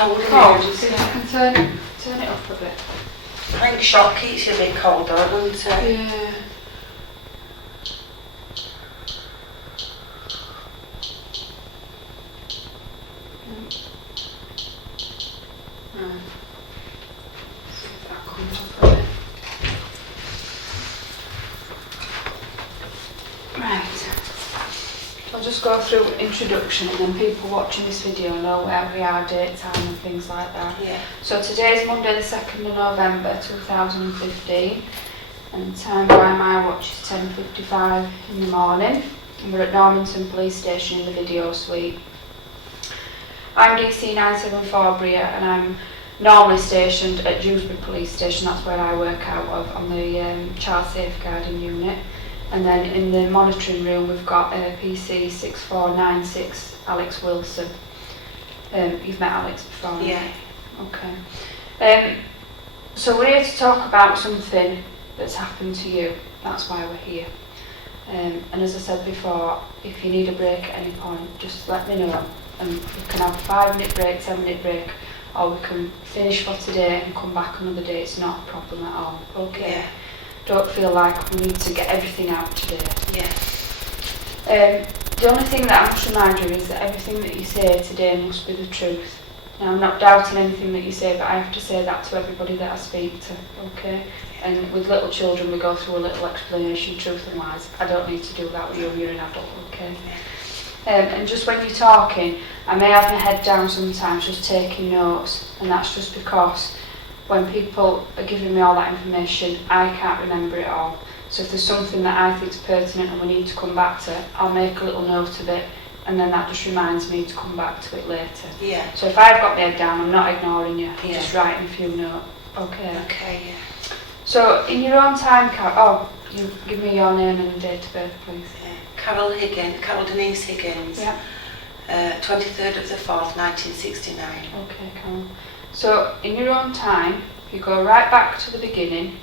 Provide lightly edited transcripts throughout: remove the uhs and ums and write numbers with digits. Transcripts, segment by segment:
cold in Cold? here. See if I can turn it up a bit. I think shock keeps you a bit cold though, doesn't it? Yeah. See if that comes up a bit. Right. I'll just go through introduction and then people watching this video know where we are, date, time and things like that. Yeah. So today is Monday the 2nd of November 2015 and time by my watch is 10:55 in the morning and we're at Normanton Police Station in the video suite. I'm DC 974 Bria and I'm normally stationed at Dewsbury Police Station, that's where I work out of, on the child safeguarding unit. And then in the monitoring room we've got PC 6496 Alex Wilson. You've met Alex before? Yeah. Okay. So we're here to talk about something that's happened to you. That's why we're here. And as I said before, if you need a break at any point, just let me know. And we can have a 5-minute break, 10-minute break, or we can finish for today and come back another day. It's not a problem at all. Okay. Yeah. Don't feel like we need to get everything out today. Yeah. The only thing that I must remind you is that everything that you say today must be the truth. Now, I'm not doubting anything that you say, but I have to say that to everybody that I speak to, okay? And with little children, we go through a little explanation, truth and lies. I don't need to do that with you when you're an adult, okay? And just when you're talking, I may have my head down sometimes just taking notes, and that's just because when people are giving me all that information, I can't remember it all. So if there's something that I think is pertinent and we need to come back to, I'll make a little note of it, and then that just reminds me to come back to it later. Yeah. So if I've got my head down, I'm not ignoring you, I'm Yeah. just writing a few notes. Okay. Okay, yeah. So in your own time, you give me your name and date of birth, please. Carol Denise Higgins. Yeah. 23rd of the 4th, 1969. Okay, Carol. So in your own time, you go right back to the beginning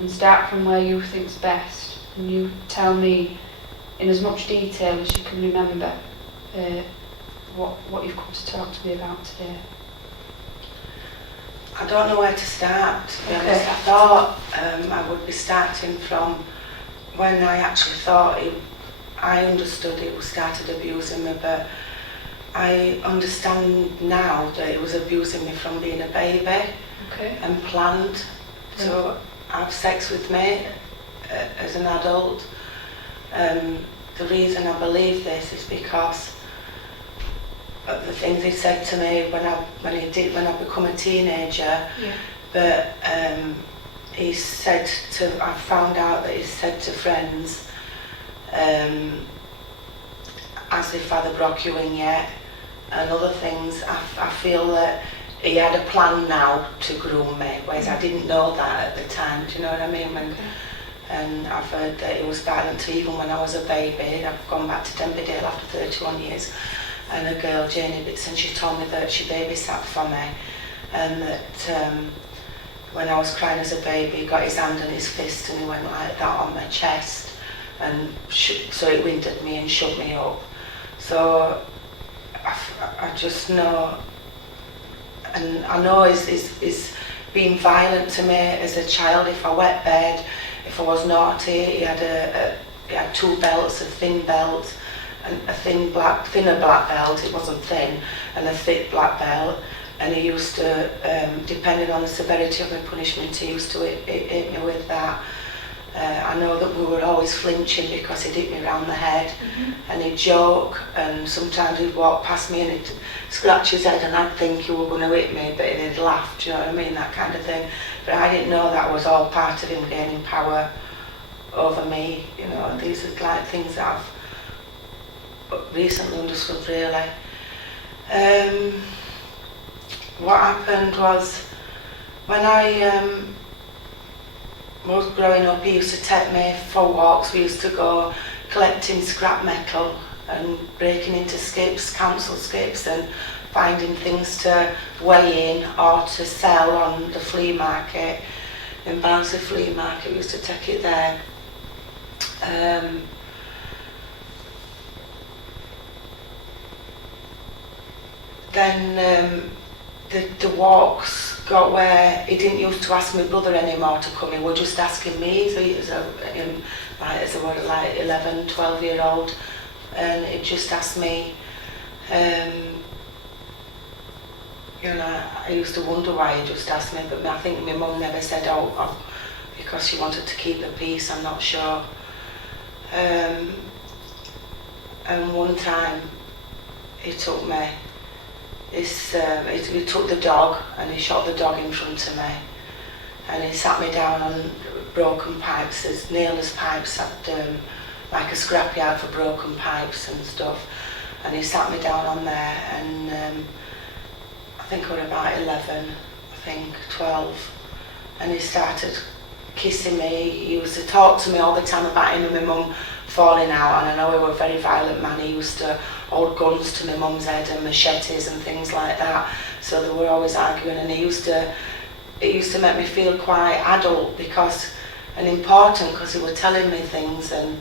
and start from where you think's best, and you tell me in as much detail as you can remember what you've come to talk to me about today. I don't know where to start, to be Okay. honest. I thought I would be starting from when I actually thought I understood it started abusing me, but I understand now that it was abusing me from being a baby. Okay. And planned to have sex with me as an adult. The reason I believe this is because of the things he said to me when I become a teenager. Yeah. But I found out that he said to friends, as if I'd broke you in yet, and other things. I feel that he had a plan now to groom me, whereas I didn't know that at the time, do you know what I mean? And I've heard that he was violent to even when I was a baby. I've gone back to Denbydale after 31 years, and a girl, Janie Bitson, she told me that she babysat for me, and that when I was crying as a baby, he got his hand on his fist and he went like that on my chest, and so it winded me and shut me up. So I just know, and I know he's being violent to me as a child. If I wet bed, if I was naughty, he had 2 belts, a thin belt and a thinner black belt, it wasn't thin, and a thick black belt. And he used to, depending on the severity of the punishment, he used to hit me with that. I know that we were always flinching because he'd hit me around the head, and he'd joke, and sometimes he'd walk past me and he'd scratch his head and I'd think he were going to hit me, but he'd laugh, do you know what I mean, that kind of thing. But I didn't know that was all part of him gaining power over me, you know, and these are like things that I've recently understood really. What happened was, when I was growing up, he used to take me for walks. We used to go collecting scrap metal and breaking into skips, council skips, and finding things to weigh in or to sell on the flea market. In Barnsley Flea Market, we used to take it there. Then the walks got where he didn't used to ask my brother anymore to come, he would just asking me as a like 11, 12-year-old, and he just asked me. You know, I used to wonder why he just asked me, but I think my mum never said because she wanted to keep the peace, I'm not sure. And one time he took me, he took the dog and he shot the dog in front of me, and he sat me down on broken pipes. There's nailless pipes at like a scrapyard for broken pipes and stuff, and he sat me down on there, and I think I was about 11, 12, and he started kissing me. He used to talk to me all the time about him and my mum falling out, and I know he was a very violent man. He used to hold guns to my mum's head and machetes and things like that, so they were always arguing, and it used to make me feel quite adult and important, because he was telling me things, and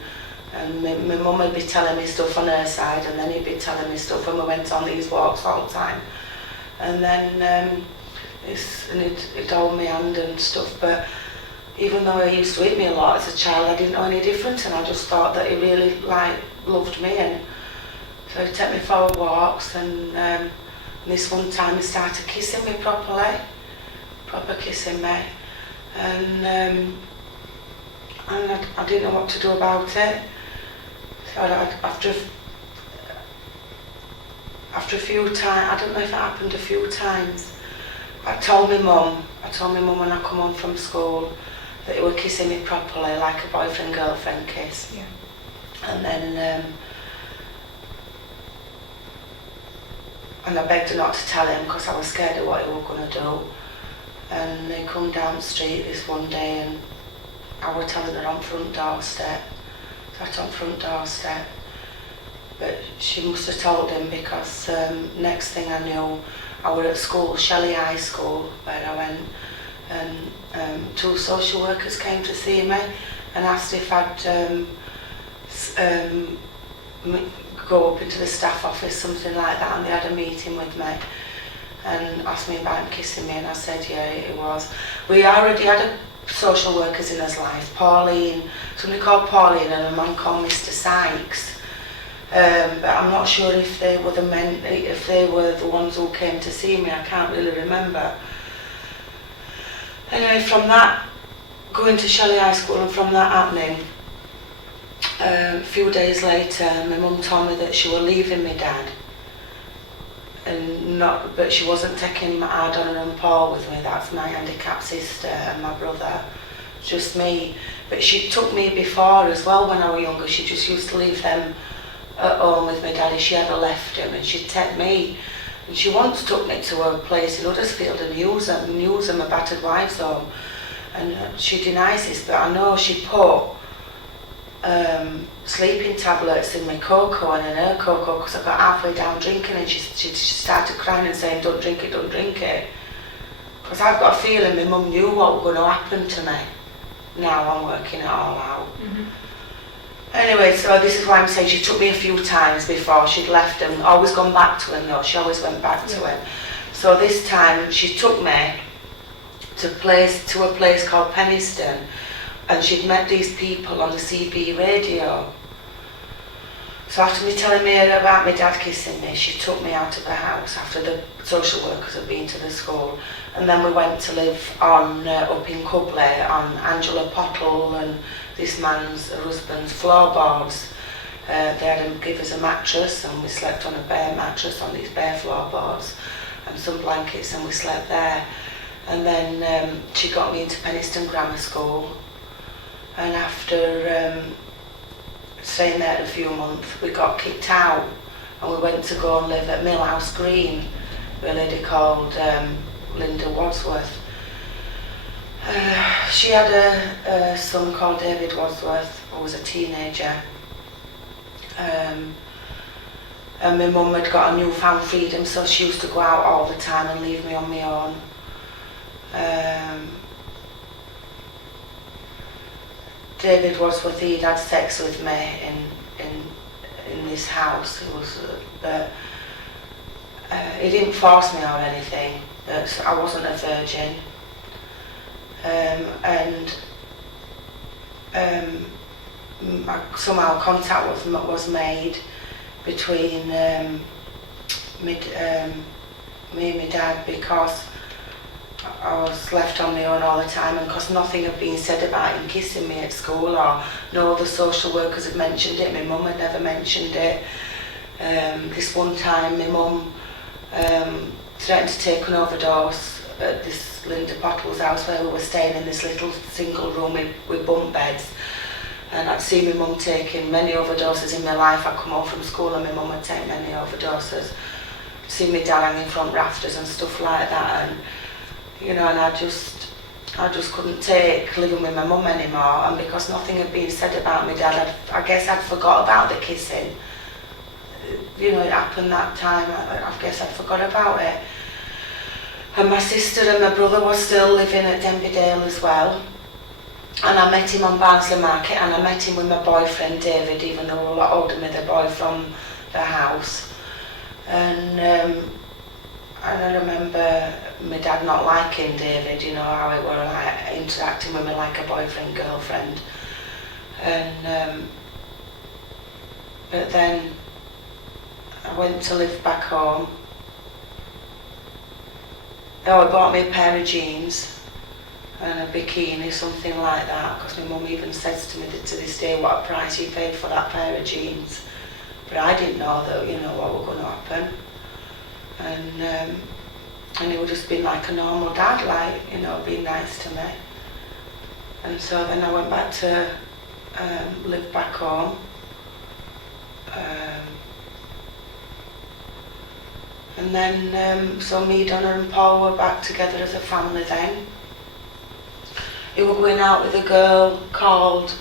my mum would be telling me stuff on her side, and then he'd be telling me stuff, and we went on these walks all the time. And then he'd hold my hand and stuff, but even though he used to hit me a lot as a child, I didn't know any different, and I just thought that he really loved me, and so he'd take me for walks, and this one time he started kissing me proper kissing me, and I didn't know what to do about it. So after a few times, I don't know if it happened a few times, I told my mum when I come home from school that he was kissing me properly, like a boyfriend-girlfriend kiss. Yeah. And then, and I begged her not to tell him because I was scared of what he was going to do. And he come down the street this one day, and I was telling her on front doorstep, sat on front doorstep. But she must have told him, because next thing I knew, I was at school, Shelley High School, where I went, and two social workers came to see me and asked if I'd go up into the staff office, something like that, and they had a meeting with me and asked me about him kissing me, and I said yeah, it was. We already had social workers in his life, Pauline, somebody called Pauline and a man called Mr. Sykes. But I'm not sure if they were the ones who came to see me. I can't really remember. Anyway, from that, going to Shelley High School, and from that happening, a few days later, my mum told me that she was leaving my dad, but she wasn't taking my Donna and Paul with me. That's my handicapped sister and my brother, just me. But she took me before as well when I was younger. She just used to leave them at home with my daddy. She ever left him, and she'd take me, and she once took me to a place in Huddersfield, and Newsham, a battered wives home, and she denies this, but I know she put sleeping tablets in my cocoa and in her cocoa, because I got halfway down drinking, and she started crying and saying don't drink it, because I've got a feeling my mum knew what was going to happen to me. Now I'm working it all out. Mm-hmm. Anyway, so this is why I'm saying she took me a few times before she'd left him. Always gone back to him though, she always went back to him. So this time she took me to a place called Penistone, and she'd met these people on the CB radio. So after me telling me about my dad kissing me, she took me out of the house after the social workers had been to the school, and then we went to live on up in Cubley on Angela Pottle and this man's husband's floorboards. They had him give us a mattress, and we slept on a bare mattress on these bare floorboards and some blankets, and we slept there. And then she got me into Penistone Grammar School, and after staying there a few months, we got kicked out, and we went to go and live at Millhouse Green with a lady called Linda Wadsworth. She had a son called David Wadsworth, who was a teenager, and my mum had got a newfound freedom, so she used to go out all the time and leave me on my own. David Wadsworth, he'd had sex with me in this house. It was, he didn't force me or anything. I wasn't a virgin. Somehow contact was made between me and my dad, because I was left on my own all the time, and because nothing had been said about him kissing me at school, or no other social workers had mentioned it. My mum had never mentioned it. This one time my mum threatened to take an overdose at this Linda Bottle's house, where we were staying in this little single room with bunk beds. And I'd seen my mum taking many overdoses in my life. I'd come home from school and my mum had taken many overdoses. Seen my dad hanging from rafters and stuff like that, and you know, and I just couldn't take living with my mum anymore. And because nothing had been said about my dad, I guess I'd forgot about the kissing. You know, it happened that time. I guess I'd forgot about it. And my sister and my brother were still living at Denbydale as well. And I met him on Barnsley Market, and I met him with my boyfriend David, even though we were a lot older than the boy from the house. And I remember my dad not liking David, you know, how he were like interacting with me like a boyfriend, girlfriend. And but then I went to live back home. Oh, I bought me a pair of jeans and a bikini, something like that, because my mum even says to me to this day what a price he paid for that pair of jeans. But I didn't know that, you know, what was going to happen. And he would just be like a normal dad, like, you know, being nice to me. And so then I went back to live back home. And then, so me, Donna and Paul were back together as a family then. We were going out with a girl called,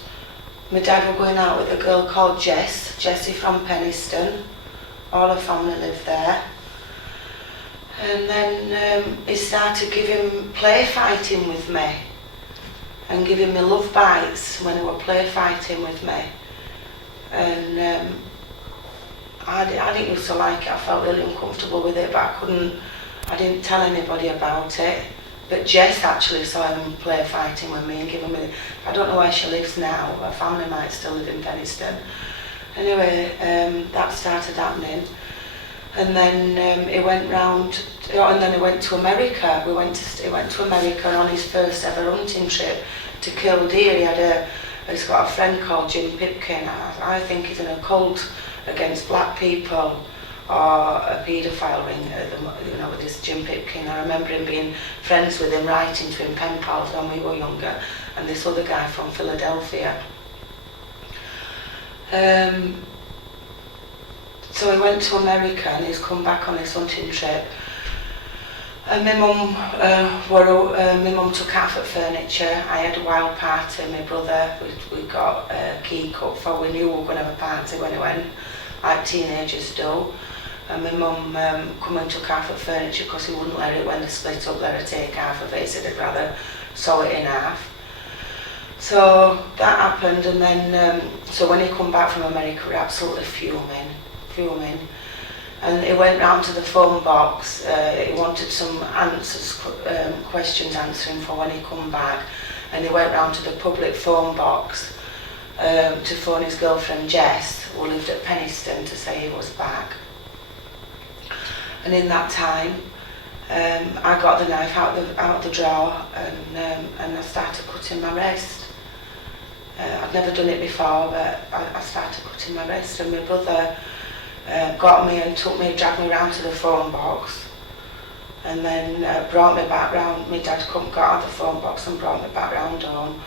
my dad were going out with a girl called Jessie from Penistone. All her family lived there. And then he started play fighting with me and giving me love bites when he were play fighting with me. And I didn't used to like it. I felt really uncomfortable with it, but I didn't tell anybody about it. But Jess actually saw him play fighting with me and giving me, I don't know where she lives now, her family might still live in Penistone. Anyway, that started happening. And then he went round, and then he went to America. He went to America on his first ever hunting trip to kill deer. He's got a friend called Jim Pipkin. I think he's in a cult against black people, or a paedophile ring, you know, with this Jim Pipkin. I remember him being friends with him, writing to him, pen pals when we were younger, and this other guy from Philadelphia. So he went to America and he's come back on his hunting trip. And my mum took half of furniture. I had a wild party. My brother, we got a key cut for. We knew we were going to have a party when it went, like teenagers do. And my mum come and took half of furniture because he wouldn't let it, when they split up, let her take half of it. He said he'd rather saw it in half. So that happened, and then so when he come back from America, we were absolutely fuming. And he went round to the phone box. He wanted some answers, questions answering for when he come back, and he went round to the public phone box to phone his girlfriend Jess, who lived at Penistone, to say he was back. And in that time, I got the knife out the drawer, and I started cutting my wrist. I'd never done it before, but I started cutting my wrist, and my brother got me and dragged me round to the phone box, and then brought me back round. My dad got out of the phone box and brought me back round home,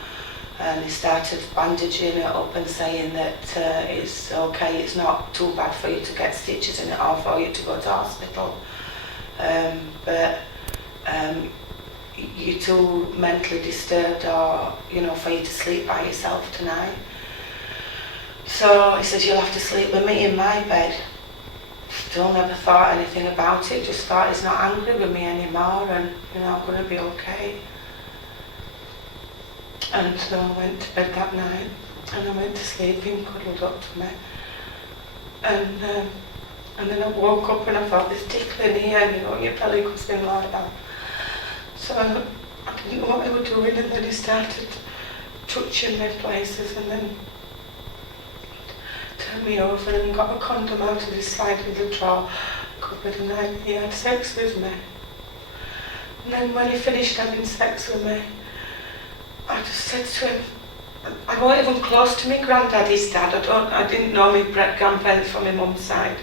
and he started bandaging it up and saying that it's okay, it's not too bad for you to get stitches in it or for you to go to hospital, but you're too mentally disturbed, or, you know, for you to sleep by yourself tonight. So he says, you'll have to sleep with me in my bed. Still never thought anything about it, just thought he's not angry with me anymore, and, you know, I'm going to be okay. And so I went to bed that night, and I went to sleep, him cuddled up to me. And And then I woke up and I felt this tickling here, you know, your belly goes in like that. So I didn't know what they were doing, and then he started touching me places, and then turned me over and got a condom out of his side of the drawer cupboard, and then he had sex with me. And then when he finished having sex with me, I just said to him, I wasn't even close to my granddaddy's dad. I didn't know my grandparents from my mum's side.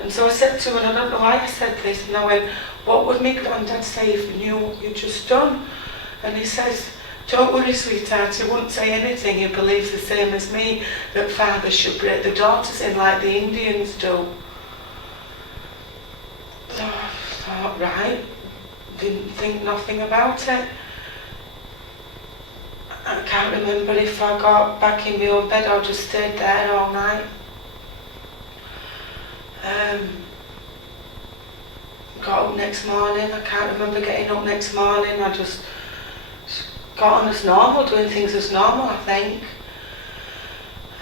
And so I said to him, and I don't know why I said this, and I went, what would my granddad say if he knew what you'd just done? And he says, don't worry, sweetheart, he wouldn't say anything. He believes the same as me, that fathers should break the daughters in like the Indians do. So I thought, right, didn't think nothing about it. I can't remember if I got back in my own bed or just stayed there all night. Got up next morning, I can't remember getting up next morning, I just got on as normal, doing things as normal, I think.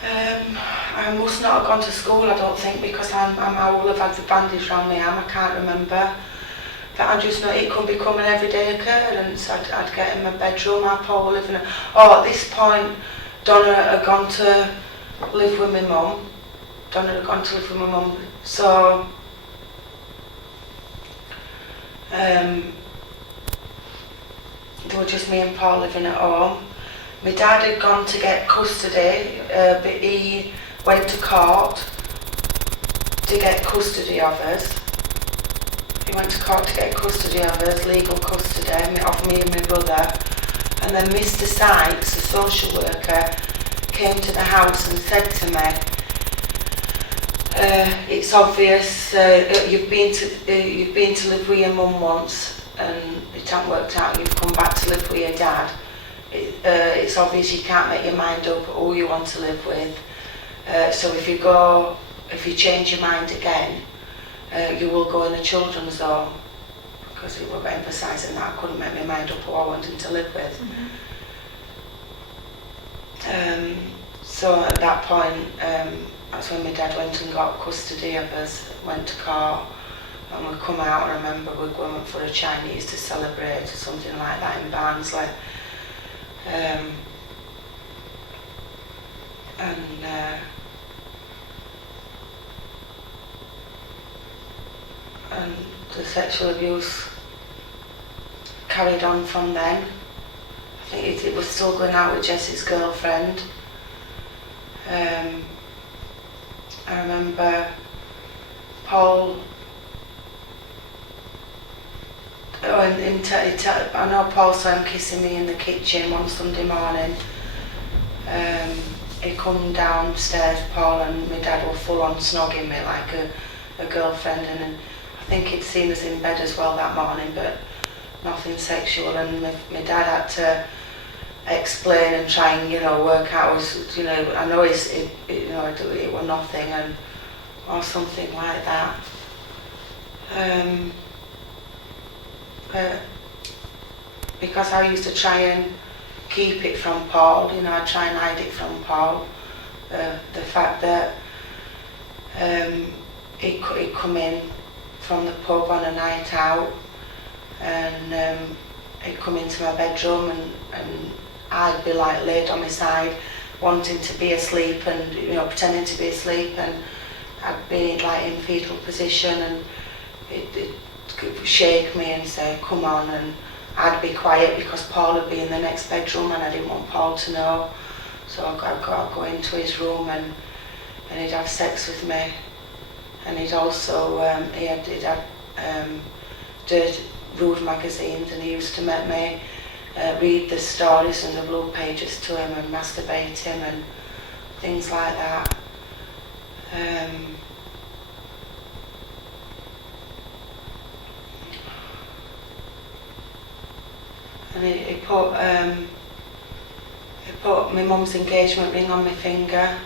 I must not have gone to school, I don't think, because I will have had the bandage around my arm, I can't remember. But I just know it could become an everyday occurrence. I'd get in my bedroom, our Paul living. At this point, Donna had gone to live with my mum. So there were just me and Paul living at home. My dad had gone to get custody, but he went to court to get custody of us. He went to court to get custody of us, legal custody of me and my brother. And then Mr. Sykes, a social worker, came to the house and said to me, it's obvious you've been to live with your mum once and it hasn't worked out and you've come back to live with your dad. It's obvious you can't make your mind up who you want to live with. So if you change your mind again, you will go in a children's home, because he was emphasising that I couldn't make my mind up who I wanted to live with. Mm-hmm. So at that point, that's when my dad went and got custody of us, went to court, and we come out, and I remember we went for a Chinese to celebrate or something like that in Barnsley. And the sexual abuse carried on from then. I think it was still going out with Jessie's girlfriend. I remember Paul, I know Paul saw him kissing me in the kitchen one Sunday morning. He come downstairs, Paul, and my dad were full on snogging me like a girlfriend, and I think he'd seen us in bed as well that morning, but nothing sexual, and my dad had to explain and try and, work out, I know it was nothing, or something like that. Because I used to try and keep it from Paul, I'd try and hide it from Paul, the fact that he'd come in from the pub on a night out, and he'd come into my bedroom, and I'd be like laid on my side, wanting to be asleep, and pretending to be asleep, and I'd be like in fetal position, and it'd shake me and say, come on, and I'd be quiet because Paul would be in the next bedroom, and I didn't want Paul to know. So I'd go into his room, and he'd have sex with me. And he'd also, he'd had dirty, rude magazines, and he used to make me read the stories and the blue pages to him and masturbate him and things like that. And he put my mum's engagement ring on my finger,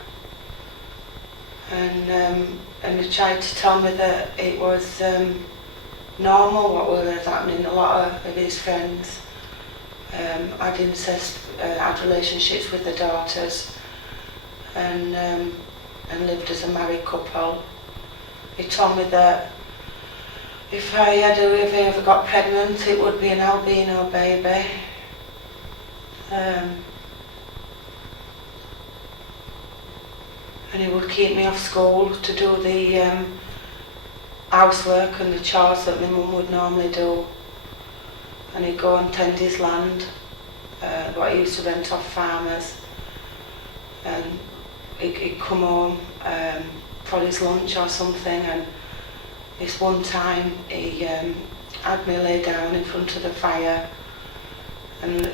and he tried to tell me that it was normal what was happening. A lot of his friends had incest, had relationships with the daughters, and lived as a married couple. he told me that if I ever got pregnant, it would be an albino baby. And he would keep me off school to do the housework and the chores that my mum would normally do. And he'd go and tend his land, what he used to rent off farmers. And he'd come home for his lunch or something, and this one time he had me lay down in front of the fire and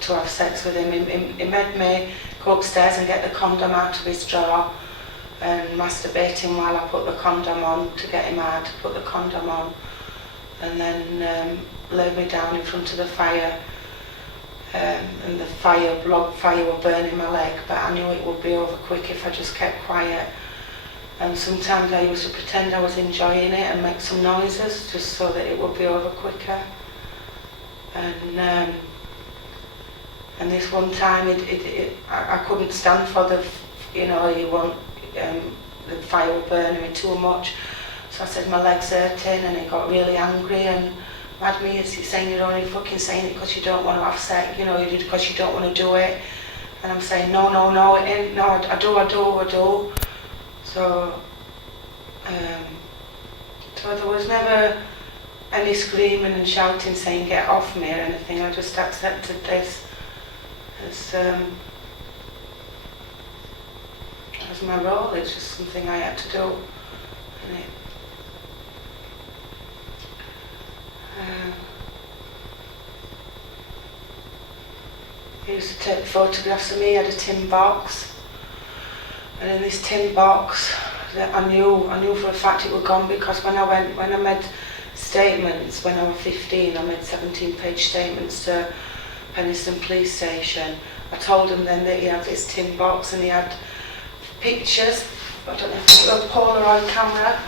to have sex with him. He made me go upstairs and get the condom out of his drawer and masturbate him while I put the condom on to get him hard to put the condom on, and then lay me down in front of the fire. And the fire were burning my leg, but I knew it would be over quick if I just kept quiet. And sometimes I used to pretend I was enjoying it and make some noises just so that it would be over quicker. And this one time I couldn't stand for the, the fire was burning me too much. So I said my leg's hurting, and he got really angry and had me saying you're only fucking saying it because you don't want to have sex, because you don't want to do it. And I'm saying no, it ain't, no, I do. So there was never any screaming and shouting saying get off me or anything. I just accepted this as my role. It's just something I had to do. And he used to take photographs of me. He had a tin box, and in this tin box I knew for a fact it was gone, because when I made statements when I was 15, I made 17-page statements to Penistone Police Station. I told him then that he had this tin box and he had pictures, I don't know if it was a Polaroid camera,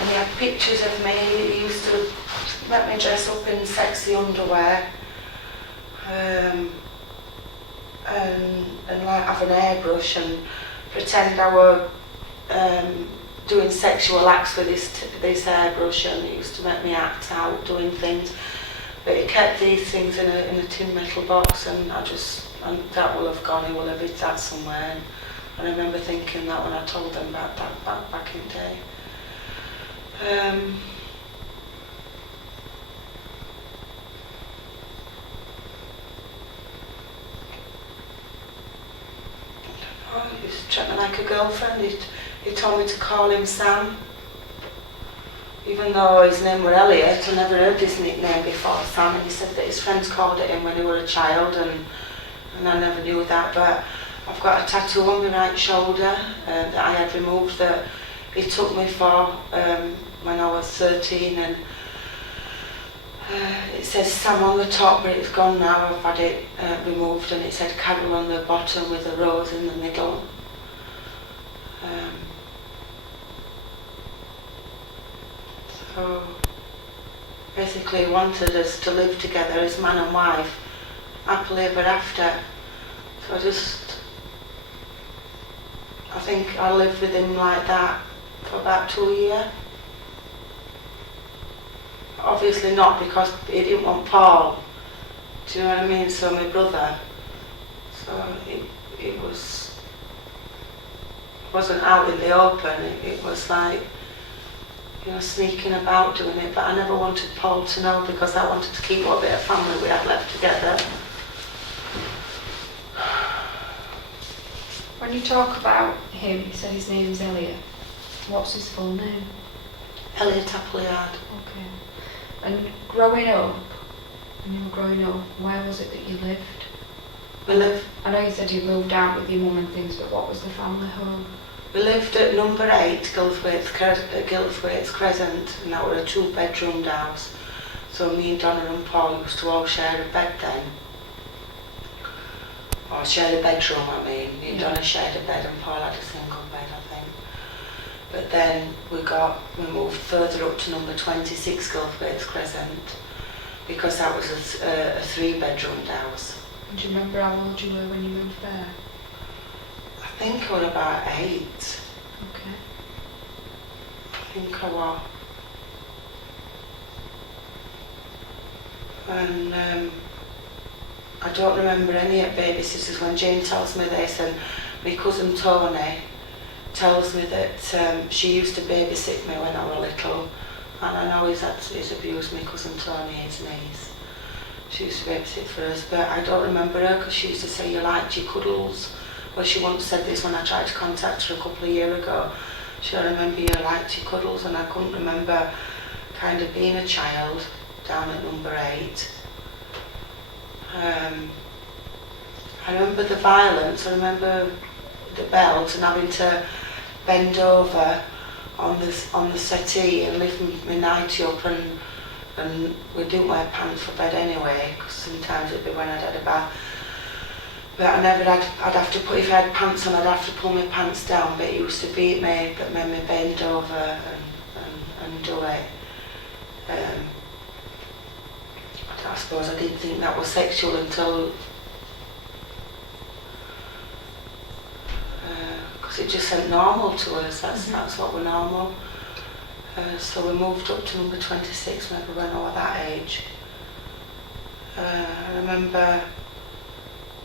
and he had pictures of me. He used to let me dress up in sexy underwear and like have an airbrush and pretend I were doing sexual acts with this airbrush, and he used to make me act out doing things. But he kept these things in a tin metal box, and that will have gone. He will have hid that somewhere. And I remember thinking that when I told them about that back in the day. He used to treat me like a girlfriend. He told me to call him Sam, even though his name was Elliot. I never heard this nickname before, Sam. And he said that his friends called it him when he was a child, and I never knew that. But I've got a tattoo on my right shoulder that I had removed that he took me for when I was 13, and it says Sam on the top, but it's gone now. I've had it removed, and it said Carol on the bottom with a rose in the middle. So basically he wanted us to live together as man and wife, happily ever after. So I think I lived with him like that for about 2 years. Obviously not because he didn't want Paul, do you know what I mean? So my brother, so it wasn't out in the open, it was like, sneaking about doing it, but I never wanted Paul to know because I wanted to keep what bit of family we had left together. When you talk about him, you said his name's Elliot. What's his full name? Elliot Appleyard. Okay. And growing up, where was it that you lived? I know you said you moved out with your mum and things, but what was the family home? We lived at number 8, Gilthwaite's Crescent, and that was a 2-bedroomed house. So me and Donna and Paul used to all share a bed then. Or share a bedroom, Me and Donna shared a bed and Paul had a single bed, I think. But then we moved further up to number 26, Gilthwaite's Crescent, because that was a 3-bedroomed house. And do you remember how old you were when you moved there? I think I was about 8. Okay. think I was. And I don't remember any of babysitters when Jane tells me this, and my cousin Tony tells me that she used to babysit me when I was little, and I know he's abused me cousin Tony, his niece. She used to babysit for us, but I don't remember her because she used to say you liked your cuddles. Well, she once said this when I tried to contact her a couple of years ago. She said, I remember you liked your cuddles, and I couldn't remember kind of being a child down at number 8. I remember the violence, I remember the belt and having to bend over on the settee and lift my nightie up, and we didn't wear pants for bed anyway, because sometimes it'd be when I'd had a bath. But I'd have to put, if I had pants on, I'd have to pull my pants down, but he used to beat me, but made me bend over and do it. I suppose I didn't think that was sexual until, because it just seemed normal to us, that's what we're normal. So we moved up to number 26 maybe when I was that age. I remember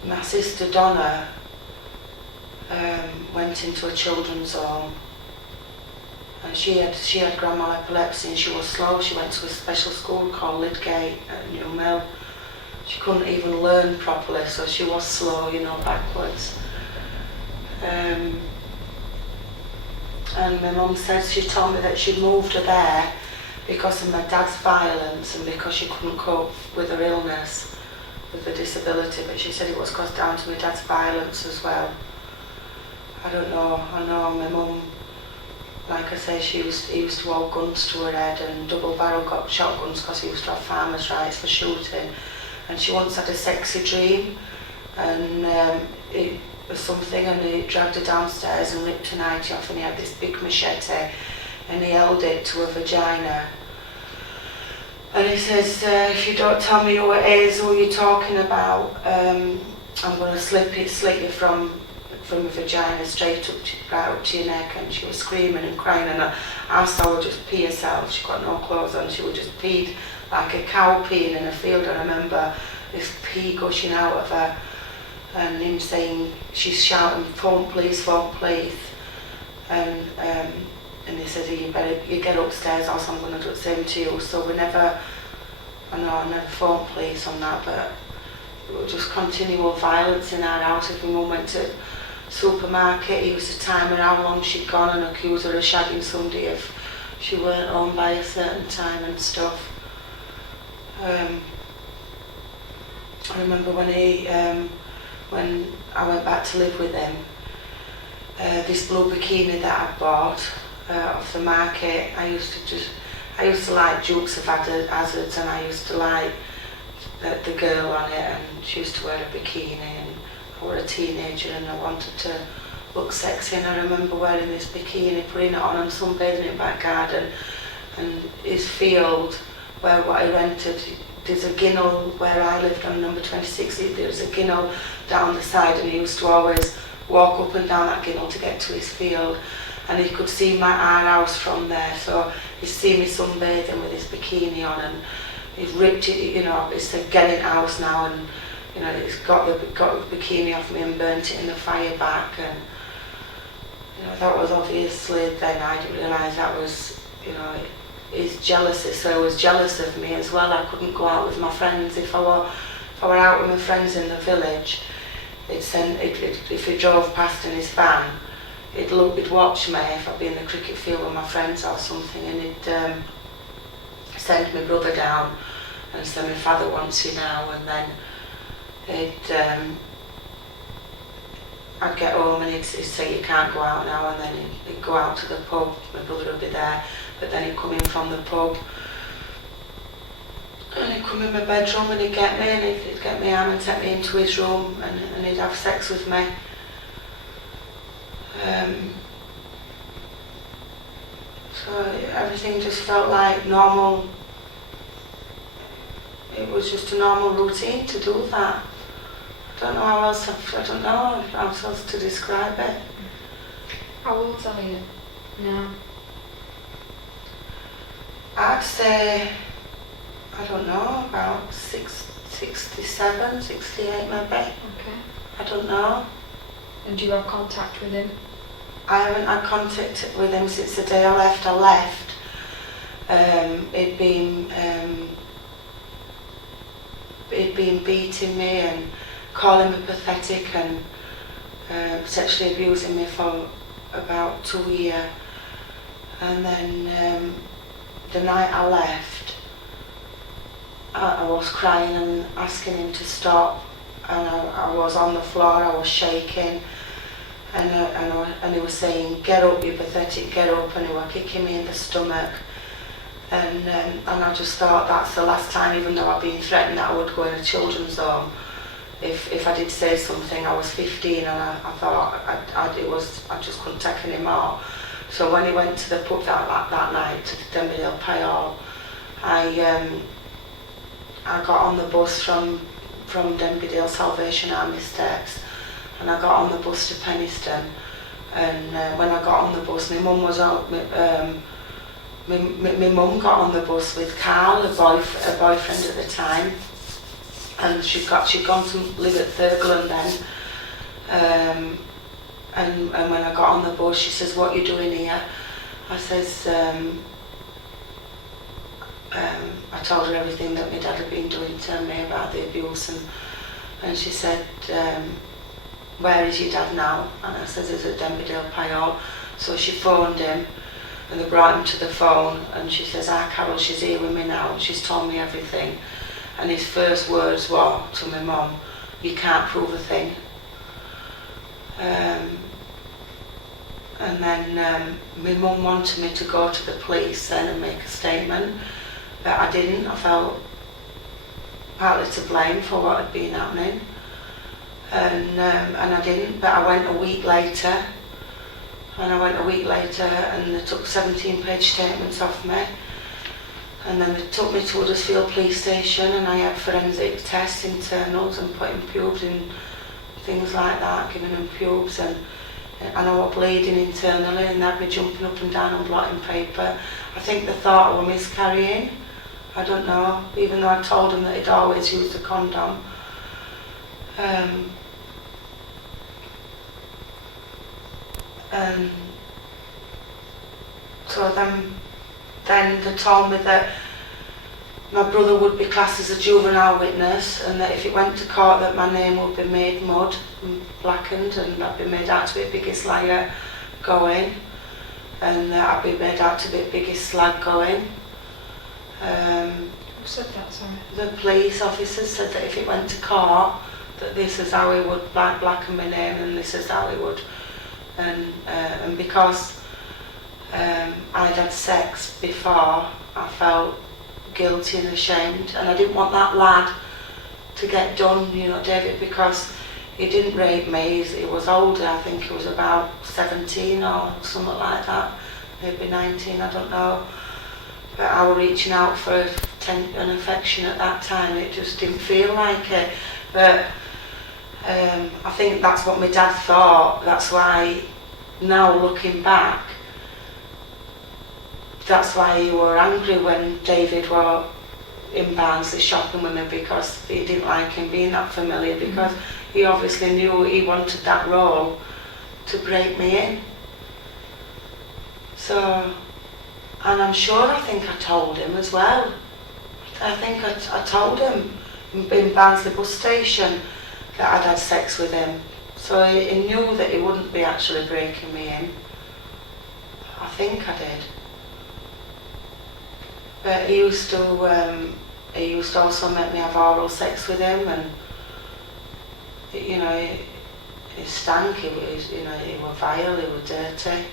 my sister Donna went into a children's home, and she had grand mal epilepsy and she was slow. She went to a special school called Lidgate at New Mill. She couldn't even learn properly, so she was slow, backwards. And my mum said, she told me that she'd moved her there because of my dad's violence and because she couldn't cope with her illness, with the disability, but she said it was caused down to my dad's violence as well. I don't know, I know my mum, like I say, he used to hold guns to her head and double barrel got shotguns because he used to have farmers' rights for shooting. And she once had a sexy dream, and it was something, and he dragged her downstairs and ripped her nightie off, and he had this big machete and he held it to her vagina. And he says, if you don't tell me who it is, who you're talking about, I'm going to slit you from your vagina straight right up to your neck. And she was screaming and crying, and I saw her just pee herself. She got no clothes on, she would just peed like a cow peeing in a field. I remember this pee gushing out of her, and him saying, she's shouting, phone please, and he said, you get upstairs, else I'm going to do the same to you. So I never phoned police on that, but it was just continual violence in our house. If my mum went to supermarket, he used to time her how long she'd gone and accuse her of shagging somebody if she weren't home by a certain time and stuff. I remember when I went back to live with him, this blue bikini that I bought off the market, I used to like Dukes of Hazzards, and I used to like the girl on it, and she used to wear a bikini, and I was a teenager and I wanted to look sexy, and I remember wearing this bikini, putting it on and sunbathing in the back garden, and his field where what he rented, there's a ginnel where I lived on number 26, there was a ginnel down the side, and he used to always walk up and down that ginnel to get to his field, and he could see our house from there, so he'd see me sunbathing with his bikini on, and he's ripped it, he said get in house now, and he's got the bikini off me and burnt it in the fire back, and that was obviously, then I didn't realise that was, his jealousy, so he was jealous of me as well. I couldn't go out with my friends. If I were out with my friends in the village, if he drove past in his van, he'd watch me if I'd be in the cricket field with my friends or something, and he'd send my brother down and say, my father wants you now, and then I'd get home and he'd say, you can't go out now, and then he'd go out to the pub, my brother would be there, but then he'd come in from the pub, and he'd come in my bedroom and he'd get me, and he'd get my arm and take me into his room, and he'd have sex with me. So everything just felt like normal. It was just a normal routine to do that. I don't know how else to describe it. I will tell you now. I'd say, I don't know, about 67, 68 maybe. Okay. I don't know. And do you have contact with him? I haven't had contact with him since the day I left. He'd been beating me and calling me pathetic and sexually abusing me for about 2 years. And then the night I left, I was crying and asking him to stop, and I was on the floor, I was shaking, and he was saying, "Get up, you pathetic, get up," and he was kicking me in the stomach. And I just thought that's the last time, even though I'd been threatened that I would go in a children's home. If I did say something, I was 15 and I thought I just couldn't take any more. So when he went to the pub that night, to the Denbydale Payall, I got on the bus from Denbydale Salvation Army Steps, and I got on the bus to Penistone. And when I got on the bus, my mum was out. My mum got on the bus with Carl, a boyfriend at the time, and she'd gone to live at Thurgland then. And when I got on the bus, she says, "What are you doing here?" I says, I told her everything that my dad had been doing to me about the abuse, and she said, "Where is your dad now?" And I said, "He's at Denbydale Payall." So she phoned him, and they brought him to the phone, and she says, Carol, she's here with me now, and she's told me everything." And his first words were to my mum, "You can't prove a thing." And then my mum wanted me to go to the police then and make a statement, but I didn't. I felt partly to blame for what had been happening, and I didn't. But I went a week later, and they took 17-page statements off me, and then they took me to Huddersfield Police Station, and I had forensic tests, internals, and putting pubes in, things like that, giving them pubes, and I was bleeding internally, and they had me jumping up and down on blotting paper. I think they thought I was miscarrying. I don't know, even though I told them that he'd always used a condom. And so then they told me that my brother would be classed as a juvenile witness, and that if it went to court that my name would be made mud and blackened, and I'd be made out to be the biggest liar going, and that I'd be made out to be the biggest slag going. Who said that, sorry? The police officers said that if it went to court, that this is how he would blacken my name, and this is how he would. And because I'd had sex before, I felt guilty and ashamed, and I didn't want that lad to get done, you know, David, because he didn't rape me. He was older, I think he was about 17 or something like that, maybe 19, I don't know. But I was reaching out for an affection at that time, it just didn't feel like it. But I think that's what my dad thought. That's why, now looking back, that's why he were angry when David were in Barnsley shopping with me, because he didn't like him being that familiar, because he obviously knew he wanted that role to break me in. So, and I'm sure, I think I told him as well. I think I told him in Barnsley bus station that I'd had sex with him. So he knew that he wouldn't be actually breaking me in. I think I did. But he used to also make me have oral sex with him, and you know, he stank. He was, you know, he was vile. He was dirty.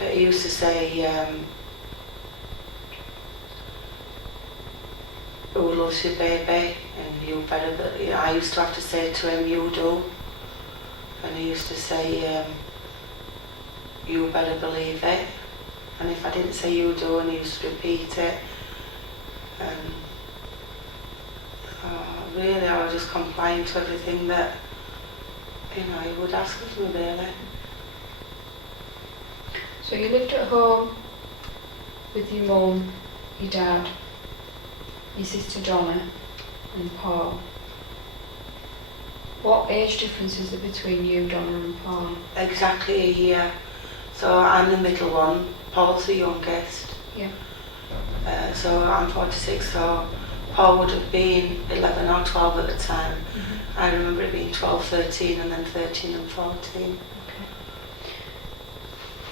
But he used to say, "Who loves you, baby?" And you better. You know, I used to have to say to him, "You do." And he used to say, "You better believe it." And if I didn't say "you do," and he used to repeat it, and really I was just complying to everything that, you know, he would ask of me, really. So you lived at home with your mum, your dad, your sister Donna and Paul. What age difference is there between you, Donna and Paul? Exactly a year. So I'm the middle one, Paul's the youngest. Yeah. So I'm 46, so Paul would have been 11 or 12 at the time. Mm-hmm. I remember it being 12, 13 and then 13 and 14.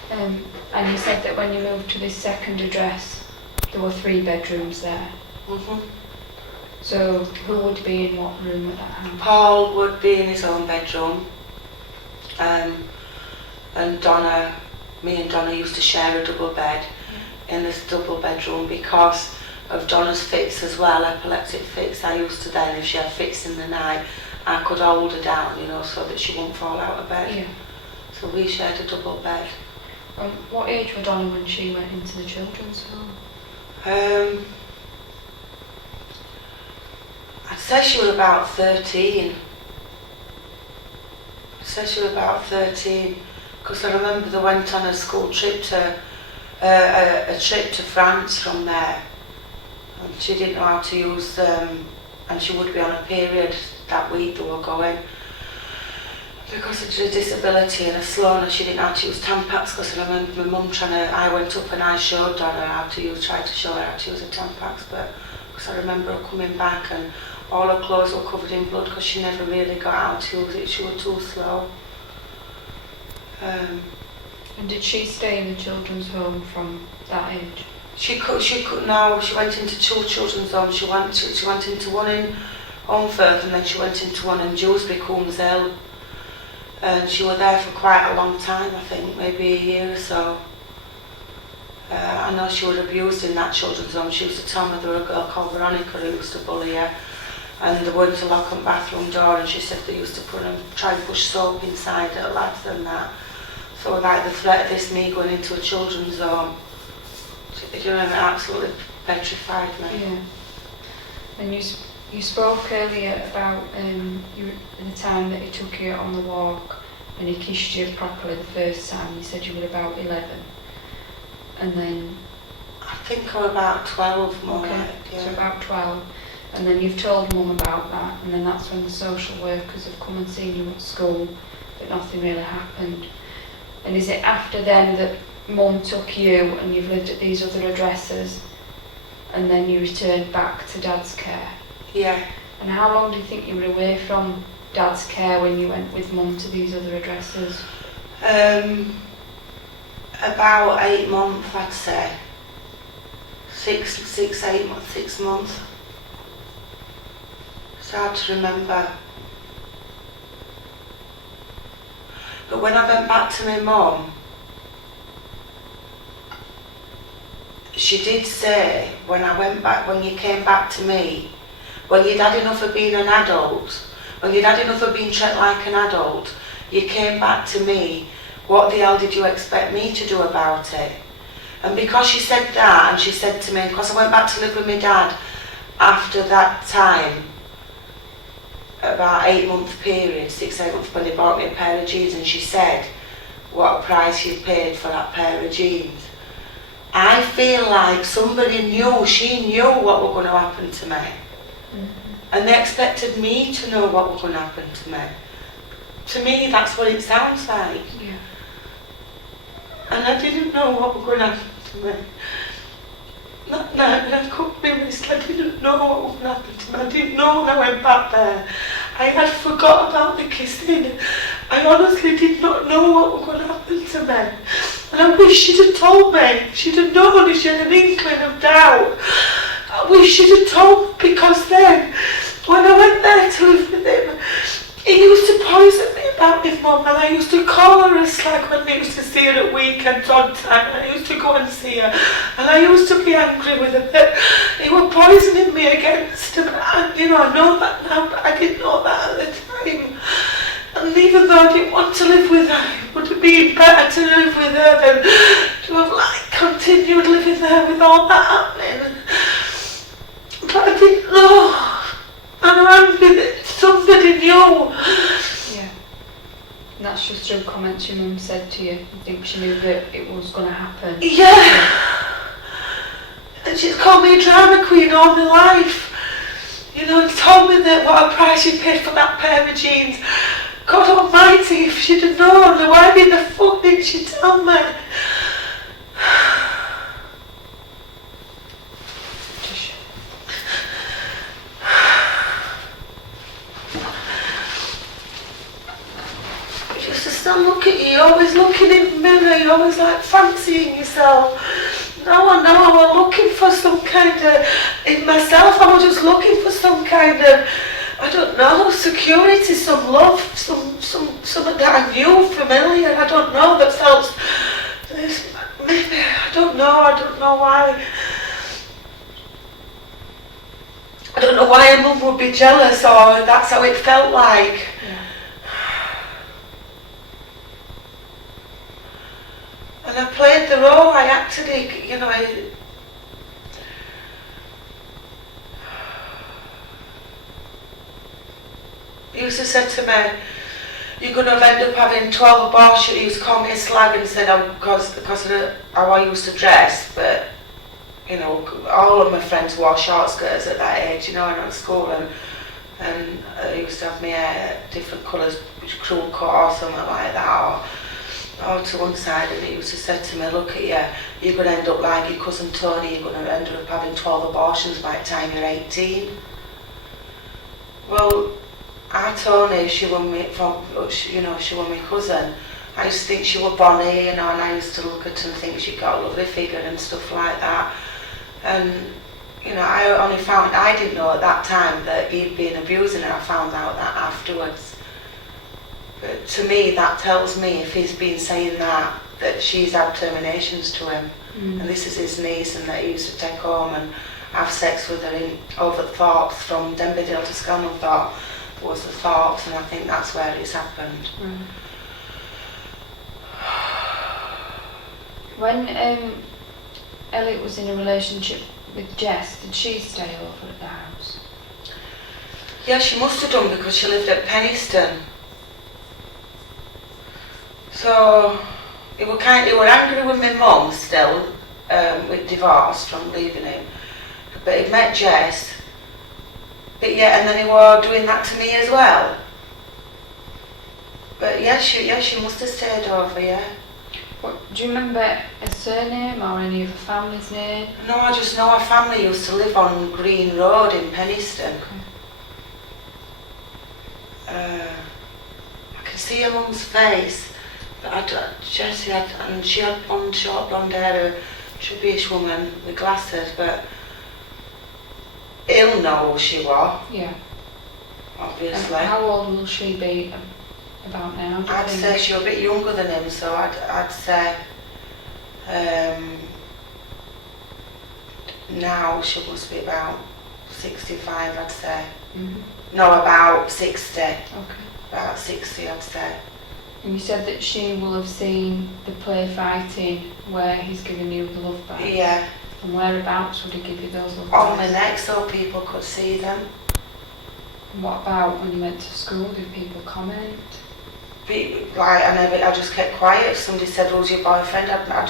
Okay. And you said that when you moved to this second address, there were 3 bedrooms there. Mm-hmm. So who would be in what room at that house? Paul would be in his own bedroom. And Donna, me and Donna used to share a double bed in this double bedroom because of Donna's fits as well, epileptic fits. I used to then, if she had fits in the night, I could hold her down, you know, so that she wouldn't fall out of bed. Yeah. So we shared a double bed. What age were Donna when she went into the children's home? I'd say she was about 13. Because I remember they went on a school trip to a trip to France from there, and she didn't know how to use them, and she would be on a period that week they were going. Because of her disability and her slowness, she didn't know how to use Tampax. Because I remember my mum I went up and I showed Donna tried to show her how to use a Tampax, but because I remember her coming back and all her clothes were covered in blood because she never really got how to use it, she was too slow. And did she stay in the children's home from that age? She went into 2 children's homes. She went into one in Holmfirth and then she went into one in Dewsbury, Coombs-Hill. And she was there for quite a long time, I think, maybe a year or so. I know she was abused in that children's home. She used to tell me there was a girl called Veronica who used to bully her, and they went to lock on bathroom door, and she said they used to try and push soap inside her lads and that. So like the threat of this me going into a children's home, you know, it absolutely petrified me. Yeah. And you spoke earlier about the time that he took you on the walk and he kissed you properly the first time. You said you were about 11. And then... I think I'm about 12 more. Okay, yeah. so about 12. And then you've told Mum about that, and then that's when the social workers have come and seen you at school, but nothing really happened. And is it after then that Mum took you and you've lived at these other addresses and then you returned back to Dad's care? Yeah. And how long do you think you were away from Dad's care when you went with Mum to these other addresses? About 8 months, I'd say. 6 months. It's hard to remember. But when I went back to my mum, she did say, when you came back to me, when you'd had enough of being an adult, when you'd had enough of being treated like an adult, you came back to me, what the hell did you expect me to do about it? And because she said that, and she said to me, because I went back to live with my dad after that time, about 8 month period, 6-8 months, when they bought me a pair of jeans, and she said what a price she'd paid for that pair of jeans. I feel like she knew what was going to happen to me. Mm-hmm. And they expected me to know what was going to happen to me. To me, that's what it sounds like. Yeah. And I didn't know what was going to happen to me. That night when I cut my wrist, I didn't know what was going to happen to me. I didn't know when I went back there. I had forgot about the kissing. I honestly did not know what was going to happen to me. And I wish she'd have told me. She'd have known if she had an inkling of doubt. I wish she'd have told me, because then, when I went there to live with him, he used to poison me about his mum, and I used to call her a slag when I used to see her at weekends on time, and I used to go and see her, and I used to be angry with her, but he was poisoning me against him, and I know that now, but I didn't know that at the time. And even though I didn't want to live with her, it would have been better to live with her than to have continued living there with all that happening. But I didn't know. And I'm angry that somebody knew. Yeah. And that's just through comments your mum said to you. You think she knew that it was going to happen? Yeah. she's called me a drama queen all my life. You know, and told me that what a price she paid for that pair of jeans. God almighty, if she'd have known, then why in the fuck didn't she tell me? You used to stand look at you, always looking in the mirror, you always like fancying yourself. No, I was looking for some kind of, in myself, I was just looking for some kind of, I don't know, security, some love, something that I knew familiar, I don't know, that felt, maybe, I don't know why. I don't know why a mum would be jealous, or that's how it felt like. Yeah. And I played the role, I acted it, you know, he used to say to me, you're going to end up having 12 abortions. He used to call me a slag and said, because of how I used to dress, but, you know, all of my friends wore short skirts at that age, you know, and at school, and he used to have me hair different colours, cruel cut or something like that, or to one side, and he used to say to me, look at you, you're going to end up like your cousin Tony, you're going to end up having 12 abortions by the time you're 18. Well, our Tony, she was my cousin. I used to think she was bonny, you know, and I used to look at her and think she got a lovely figure and stuff like that. And, you know, I didn't know at that time that he'd been abusing her. I found out that afterwards. But to me, that tells me, if he's been saying that she's had terminations to him. And this is his niece, and that he used to take home and have sex with her over the Thorpes, from Denbydale to Scunthorpe was the Thorpes, and I think that's where it's happened. When Elliot was in a relationship with Jess, did she stay over at the house? Yeah, she must have done, because she lived at Penistone. So he were angry with my mum still, with divorce from leaving him. But he met Jess. But yeah, and then he were doing that to me as well. But yeah, she must have stayed over, yeah. Do you remember a surname or any of her family's name? No, I just know her family used to live on Green Road in Penistone. Okay. I can see her mum's face, but Jessie had, and she had short blonde hair, a chubbyish woman with glasses, but he'll know who she was. Yeah. Obviously. And how old will she be about now? I'd say she was a bit younger than him, so I'd say now she must be about 65, I'd say. No, about 60. Okay. About 60, I'd say. And you said that she will have seen the play fighting where he's given you the love bites. Yeah. And whereabouts would he give you those love On bites? my neck, so people could see them. And what about when you went to school? Did people comment? I just kept quiet. If somebody said, who's your boyfriend? I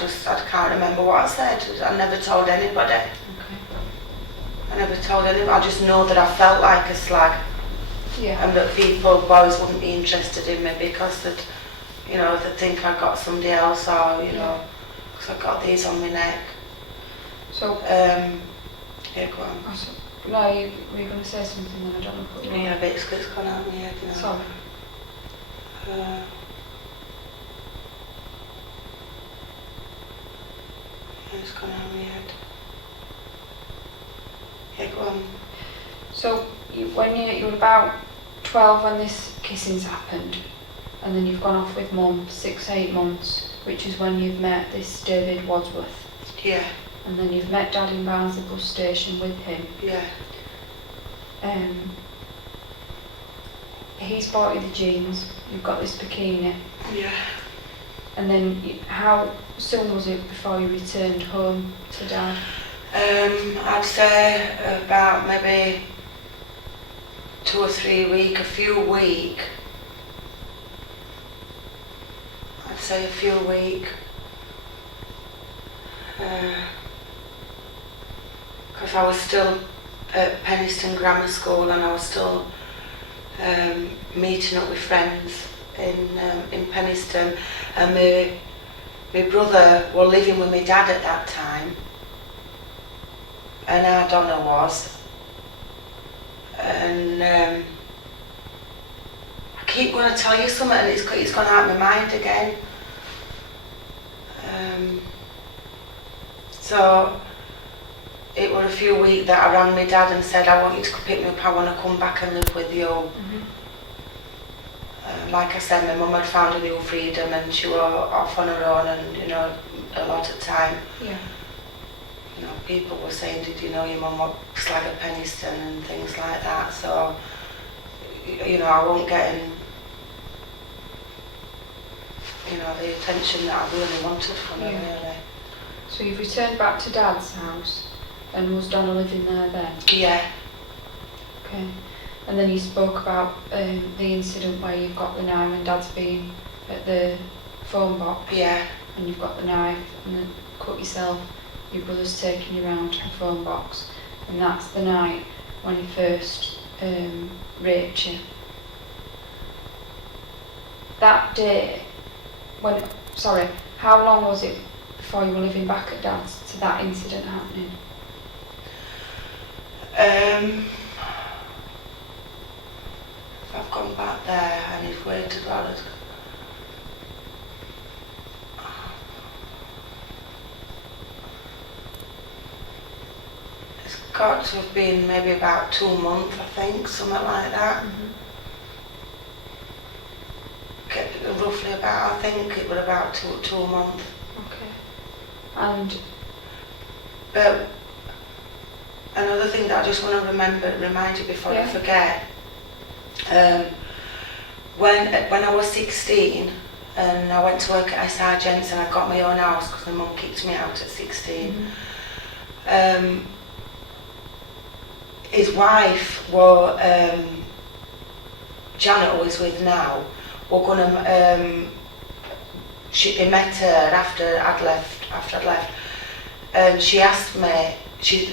can't remember what I said. I never told anybody. Okay. I never told anybody. I just know that I felt like a slag. Yeah. And that boys wouldn't be interested in me because they'd think I got somebody else, or, you know, because I got these on my neck. So, yeah, go on. no, were you going to say something then? I don't know what you Yeah, basically it's gone out of my head now. Sorry. It's gone out of my head. Yeah, go on. So, when you were about 12 when this kissing's happened, and then you've gone off with Mum 6-8 months, which is when you've met this David Wadsworth. Yeah. And then you've met Dad in Barnsley bus station with him. Yeah. He's bought you the jeans, you've got this bikini. Yeah. And then how soon was it before you returned home to Dad? I'd say about maybe 2 or 3 weeks, a few weeks. I'd say a few weeks. because I was still at Penistone Grammar School, and I was still meeting up with friends in Penistone, and my brother was living with my dad at that time, and our Donna was, and I keep going to tell you something, and it's gone out of my mind again. So it was a few weeks that I rang my dad and said, I want you to pick me up, I want to come back and live with you. Mm-hmm. Like I said, my mum had found a new freedom, and she was off on her own, and you know, a lot of time. Yeah. You know, people were saying, did you know your mum was slag at Penistone and things like that, so you know, I wasn't getting, you know, the attention that I really wanted from her, really. So you've returned back to Dad's house, and was Donna living there then? Yeah. Okay. And then you spoke about the incident where you've got the knife and Dad's been at the phone box. Yeah. And you've got the knife and then cut yourself. Your brother's taking you round to the phone box, and that's the night when he first raped you. That day, how long was it before you were living back at Dad's to that incident happening? I've gone back there and he's waited while it's got to have been maybe about 2 months, I think, something like that. Mm-hmm. Roughly about, I think it was about two months. Okay. And But another thing that I just want to remind you before I forget, when I was 16 and I went to work at SR Gents and I got my own house because my mum kicked me out at 16, his wife, Janet, who is with now, were gonna, they met her after I'd left, and she asked me, she's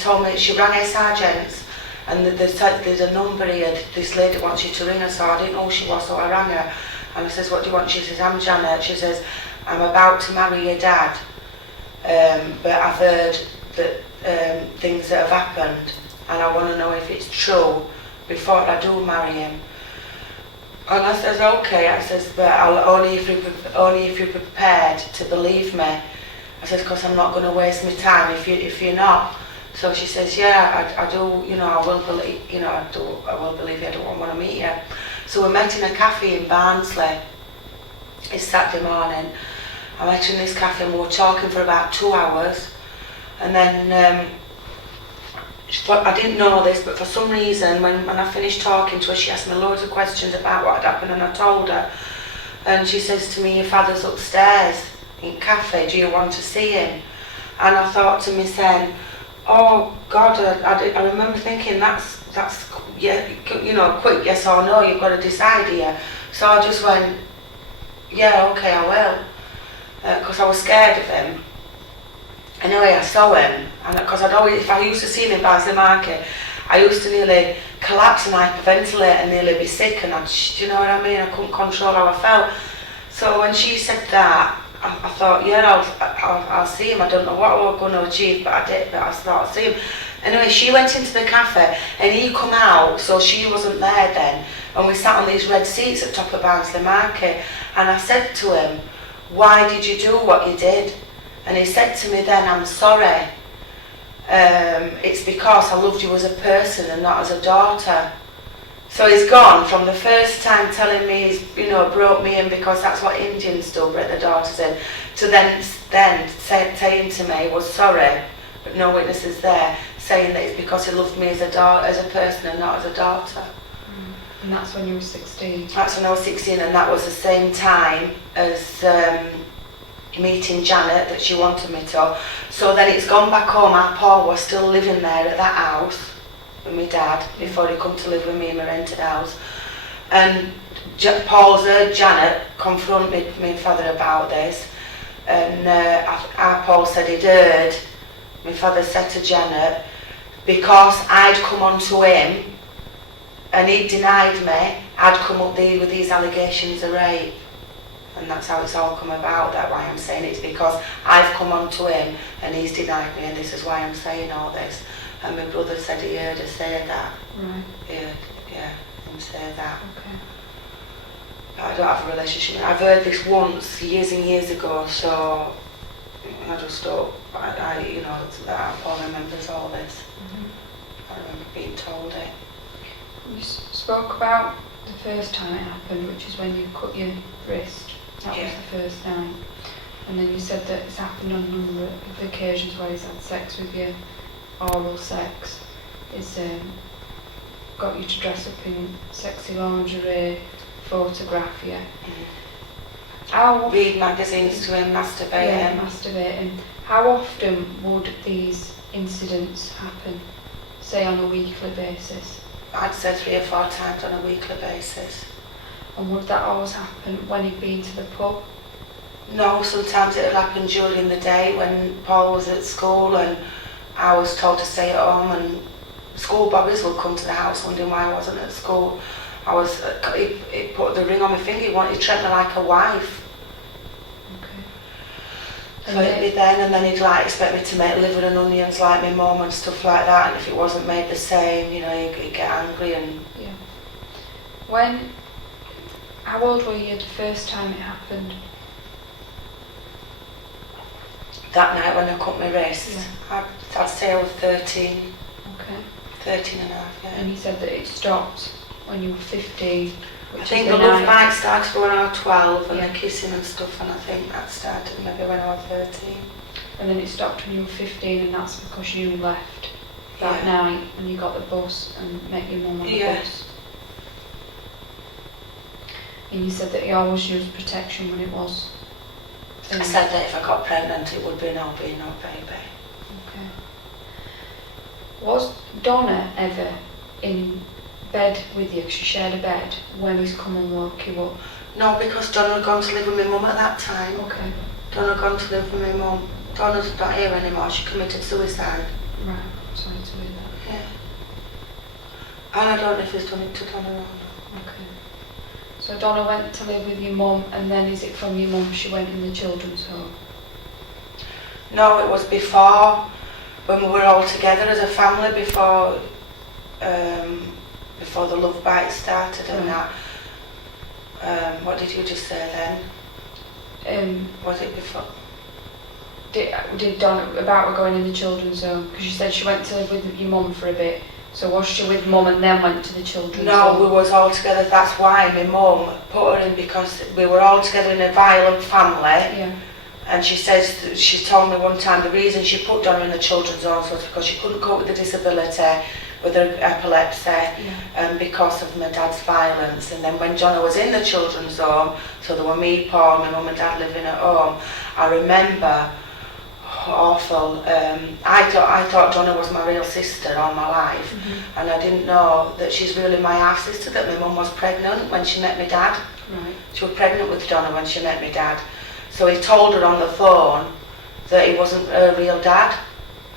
told me, she rang SR Gents, and they said there's a number here, this lady wants you to ring her, so I didn't know who she was, so I rang her, and I says, what do you want? She says, I'm Janet. She says, I'm about to marry your dad, but I've heard that things that have happened, and I want to know if it's true before I do marry him. And I says, okay. I says, but only if you're prepared to believe me. I says, because I'm not going to waste my time if you're not. So she says, yeah, I do. You know, I will believe. You know, I will believe you. I don't want to meet you. So we met in a cafe in Barnsley. It's Saturday morning. I met her in this cafe and we were talking for about 2 hours, and then. I didn't know this, but for some reason, when I finished talking to her, she asked me loads of questions about what had happened, and I told her. And she says to me, your father's upstairs in cafe, do you want to see him? And I thought to myself, oh God, I remember thinking that's yeah, you know, quick yes or no, you've got to decide here. So I just went, yeah, okay, I will, because I was scared of him. Anyway, I saw him, and because if I used to see him in Barnsley Market, I used to nearly collapse and hyperventilate and nearly be sick, and do you know what I mean? I couldn't control how I felt. So when she said that, I thought, yeah, I'll see him. I don't know what I was going to achieve, but I did. But I thought I'll see him. Anyway, she went into the cafe, and he come out, so she wasn't there then, and we sat on these red seats at top of Barnsley Market, and I said to him, why did you do what you did? And he said to me then, I'm sorry, it's because I loved you as a person and not as a daughter. So he's gone from the first time telling me he's, you know, broke me in because that's what Indians do, break their daughters in, to then saying to me he was sorry, but no witnesses there, saying that it's because he loved me as a person and not as a daughter. And that's when you were 16? That's when I was 16, and that was the same time as meeting Janet that she wanted me to. So then it's gone back home. Our Paul was still living there at that house with my dad before he come to live with me in my rented house. And Paul's heard Janet confront my father about this, and our Paul said he'd heard my father said to Janet, because I'd come on to him and he denied me, I'd come up there with these allegations of rape. And that's how it's all come about. That's why I'm saying it's because I've come on to him and he's denied me, and this is why I'm saying all this. And my brother said he heard her say that. Right. He heard, yeah, him say that. Okay. I don't have a relationship. I've heard this once, years and years ago, so I just don't, you know, Paul remembers all this. Mm-hmm. I remember being told it. You spoke about the first time it happened, which is when you cut your wrist. That was the first night. And then you said that it's happened on a number of occasions where he's had sex with you, oral sex. It's got you to dress up in sexy lingerie, photograph you. How Read magazines to him, masturbate him. masturbating. How often would these incidents happen, say on a weekly basis? I'd say 3 or 4 times on a weekly basis. And would that always happen when he'd been to the pub? No, sometimes it would happen during the day when Paul was at school and I was told to stay at home, and school bobbies would come to the house wondering why I wasn't at school. He put the ring on my finger, he treated me like a wife. Okay. So it'd be then, and then he'd like expect me to make liver and onions like my mum and stuff like that, and if it wasn't made the same, you know, he'd get angry. And yeah. How old were you the first time it happened? that night when I cut my wrist, Yeah. I'd say I was 13, Okay. 13 and a half, yeah. And you said that it stopped when you were 15. I Which think is the the love night. bite started when I was 12 and Yeah. the kissing and stuff, and I think that started maybe when I was 13. And then it stopped when you were 15, and that's because you left that Yeah. night and you got the bus and met your mum on the Yeah. bus. And you said that you always used protection when it was. I said that if I got pregnant it would be no baby. Okay. Was Donna ever in bed with you? 'Cause you shared a bed when he's come and woke you up. No, because Donna had gone to live with my mum at that time. Okay. Donna had gone to live with my mum. Donna's not here anymore, she committed suicide. Right. Sorry to hear that. Yeah. And I don't know if he's done it to Donna or not. Okay. So Donna went to live with your mum, and then is it from your mum she went in the children's home? No, it was before, when we were all together as a family, before the love bite started and that. What did you just say then? Was it before? Did Donna, about her going in the children's home? Because you said she went to live with your mum for a bit. So was she with mum and then went to the children's No, home? we was all together. That's why my mum put her in, because we were all together in a violent family. Yeah. And she says, she told me one time the reason she put Donna in the children's home was because she couldn't cope with the disability, with her epilepsy, because of my dad's violence. And then when Donna was in the children's home, so there were me, Paul, my mum and dad living at home, I remember, awful, I thought Donna was my real sister all my life, and I didn't know that she's really my half sister, that my mum was pregnant when she met my dad. Right. She was pregnant with Donna when she met my dad. So he told her on the phone that he wasn't her real dad.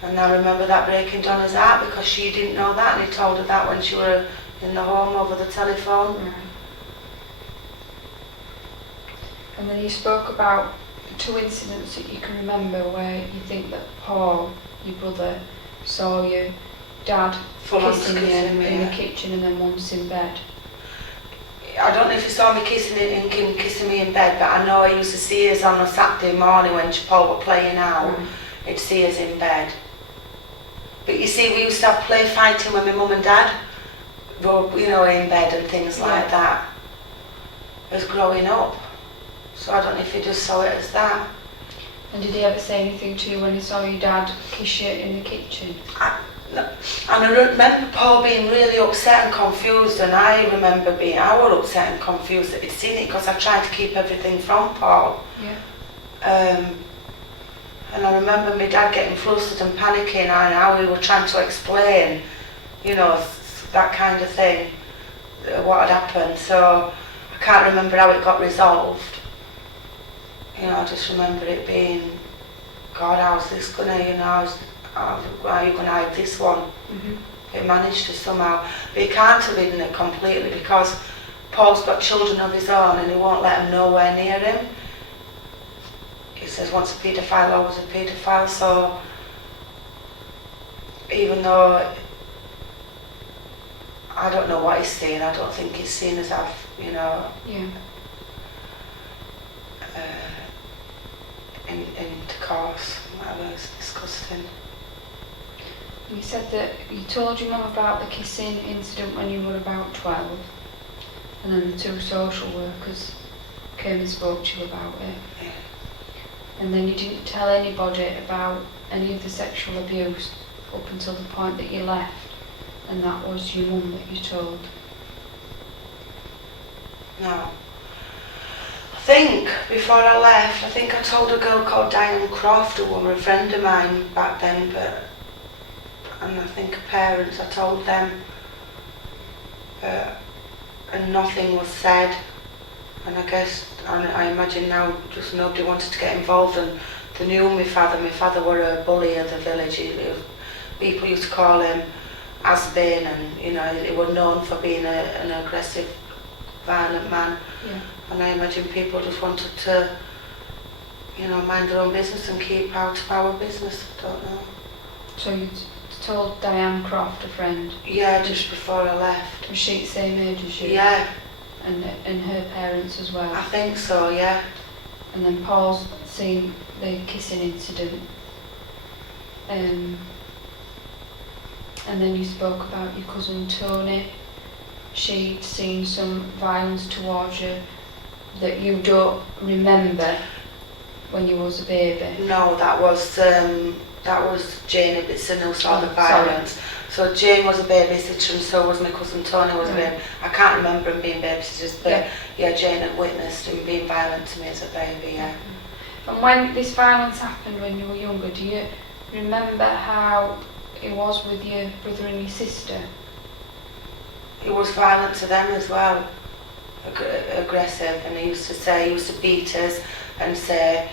And I remember that breaking Donna's heart, because she didn't know that, and he told her that when she were in the home over the telephone. Right. And then you spoke about 2 incidents that you can remember where you think that Paul, your brother, saw your dad Full on kissing you kissing me, in the yeah. kitchen and then once in bed. I don't know if he saw me kissing me in bed, but I know I used to see us on a Saturday morning when Paul were playing out. Right. He'd see us in bed. But you see, we used to have play fighting with my mum and dad, you know, in bed and things like that, as growing up. So I don't know if he just saw it as that. And did he ever say anything to you when he saw your dad kiss you in the kitchen? And I remember Paul being really upset and confused, and I remember I was upset and confused that he'd seen it, because I tried to keep everything from Paul. Yeah. And I remember my dad getting flustered and panicking, and how we were trying to explain, you know, that kind of thing, what had happened. So I can't remember how it got resolved. You know, I just remember it being, God, how's this gonna, you know, are you going to hide this one? He managed to somehow, but he can't have hidden it completely because Paul's got children of his own and he won't let them nowhere near him. He says once a paedophile, always a paedophile, so even though I don't know what he's seen, I don't think he's seen as I've, you know, intercourse, whatever, it's disgusting. You said that you told your mum about the kissing incident when you were about 12, and then the 2 social workers came and spoke to you about it. Yeah. And then you didn't tell anybody about any of the sexual abuse up until the point that you left, and that was your mum that you told. No. I think before I left, I think I told a girl called Diane Croft, who was a friend of mine back then, and I think her parents, I told them, and nothing was said. And I guess, I imagine now, just nobody wanted to get involved, and they knew my father. My father were a bully of the village. People used to call him has-been, and you know, he was known for being an aggressive, violent man. Yeah. And I imagine people just wanted to, you know, mind their own business and keep out of our business. I don't know. So you told Diane Croft, a friend? Yeah, just before I left. Was she the same age as you? Yeah. And her parents as well? I think so, yeah. And then Paul's seen the kissing incident. And then you spoke about your cousin Tony. She'd seen some violence towards you that you don't remember when you was a baby. No, that was Jane Ibbotson who saw the Oh, violence. So Jane was a babysitter and so was my cousin Tony was a baby. I can't remember him being babysitters, but yeah, Jane had witnessed him being violent to me as a baby, yeah. And when this violence happened when you were younger, do you remember how it was with your brother and your sister? He was violent to them as well, aggressive, and he used to beat us and say,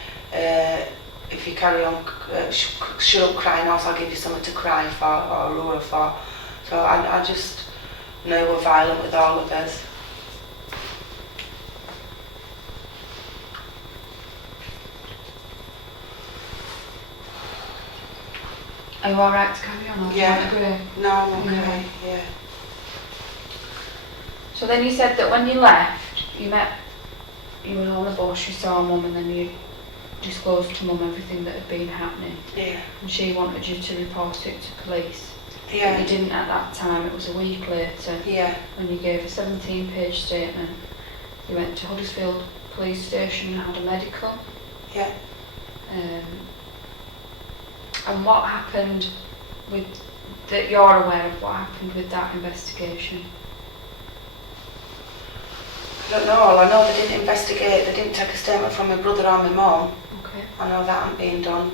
if you carry on, shut up crying, else I'll give you something to cry for or roar for. So I just know he was violent with all of us. Are you alright to carry on? Or do you want to go? No, I'm okay, yeah. So then you said that when you left, you were on the bus, you saw Mum, and then you disclosed to Mum everything that had been happening. Yeah. And she wanted you to report it to police. Yeah. But you didn't at that time, it was a week later. Yeah. When you gave a 17-page statement. You went to Huddersfield Police Station and had a medical. Yeah. And what happened with, that you're aware of, what happened with that investigation? I don't know, all I know they didn't investigate, they didn't take a statement from my brother or my mum. Okay. I know that hadn't been done.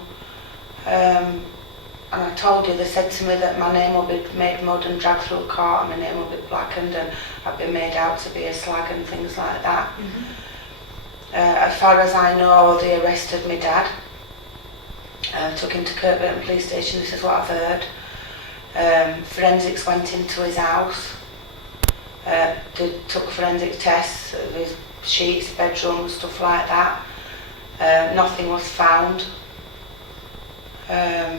And I told you, they said to me that my name will be made mud and dragged through court and my name will be blackened and I've been made out to be a slag and things like that. Mm-hmm. As far as I know, they arrested my dad. Took him to Kirkburton Police Station, this is what I've heard. Forensics went into his house. They took forensic tests of his sheets, bedroom, stuff like that. Nothing was found. My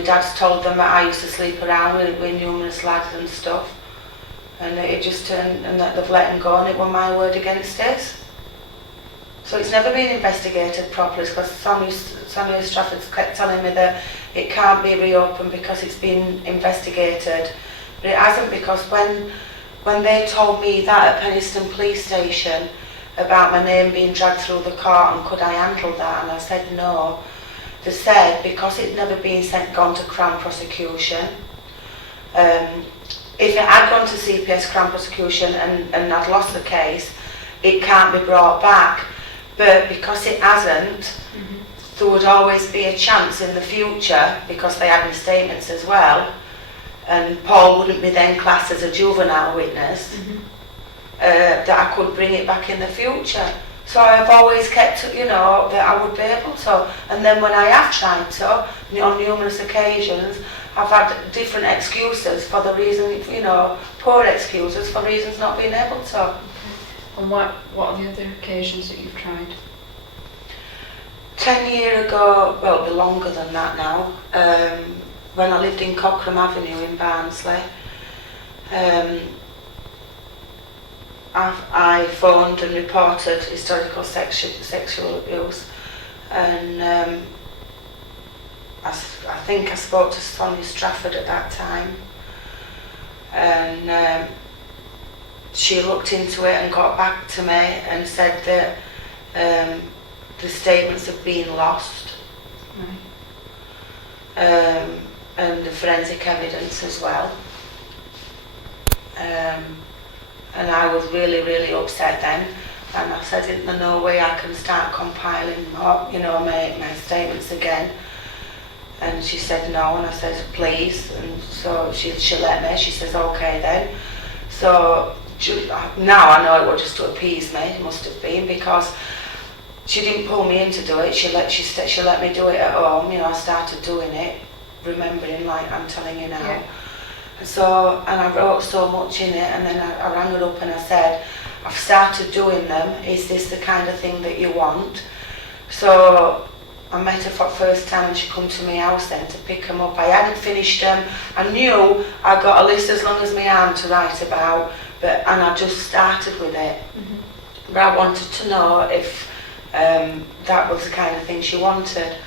dad's told them that I used to sleep around with numerous lads and stuff, and it just turned, and that they've let him go, and it was my word against his. So it's never been investigated properly, because Sonia Strafford kept telling me that it can't be reopened because it's been investigated. But it hasn't, because when they told me that at Penistone Police Station about my name being dragged through the court and could I handle that, and I said no, they said because it's never been gone to Crown Prosecution, if it had gone to CPS Crown Prosecution and I'd lost the case, it can't be brought back. But because it hasn't, there would always be a chance in the future, because they had my statements as well, and Paul wouldn't be then classed as a juvenile witness, that I could bring it back in the future. So I've always kept, you know, that I would be able to. And then when I have tried to, on numerous occasions, I've had different excuses for the reason, you know, poor excuses for reasons not being able to. Okay. And what are the other occasions that you've tried? 10 years ago, well, it'll be longer than that now, when I lived in Cochrane Avenue in Barnsley, I phoned and reported historical sexual abuse, and I think I spoke to Sonia Strafford at that time, and she looked into it and got back to me and said that the statements have been lost, and the forensic evidence as well. And I was really, really upset then, and I said, "There's no way I can start compiling, you know, my statements again." And she said no, and I said, "Please," and so she let me. She says, "Okay then." So now I know it was just to appease me. It must have been, because she didn't pull me in to do it. She let me do it at home. You know, I started doing it, remembering, like I'm telling you now. Yeah. So, and I wrote so much in it, and then I rang her up and I said, "I've started doing them. Is this the kind of thing that you want?" So I met her for the first time, and she come to my house then to pick them up. I hadn't finished them. I knew I got a list as long as my arm to write about, and I just started with it. Mm-hmm. But I wanted to know if that was the kind of thing she wanted.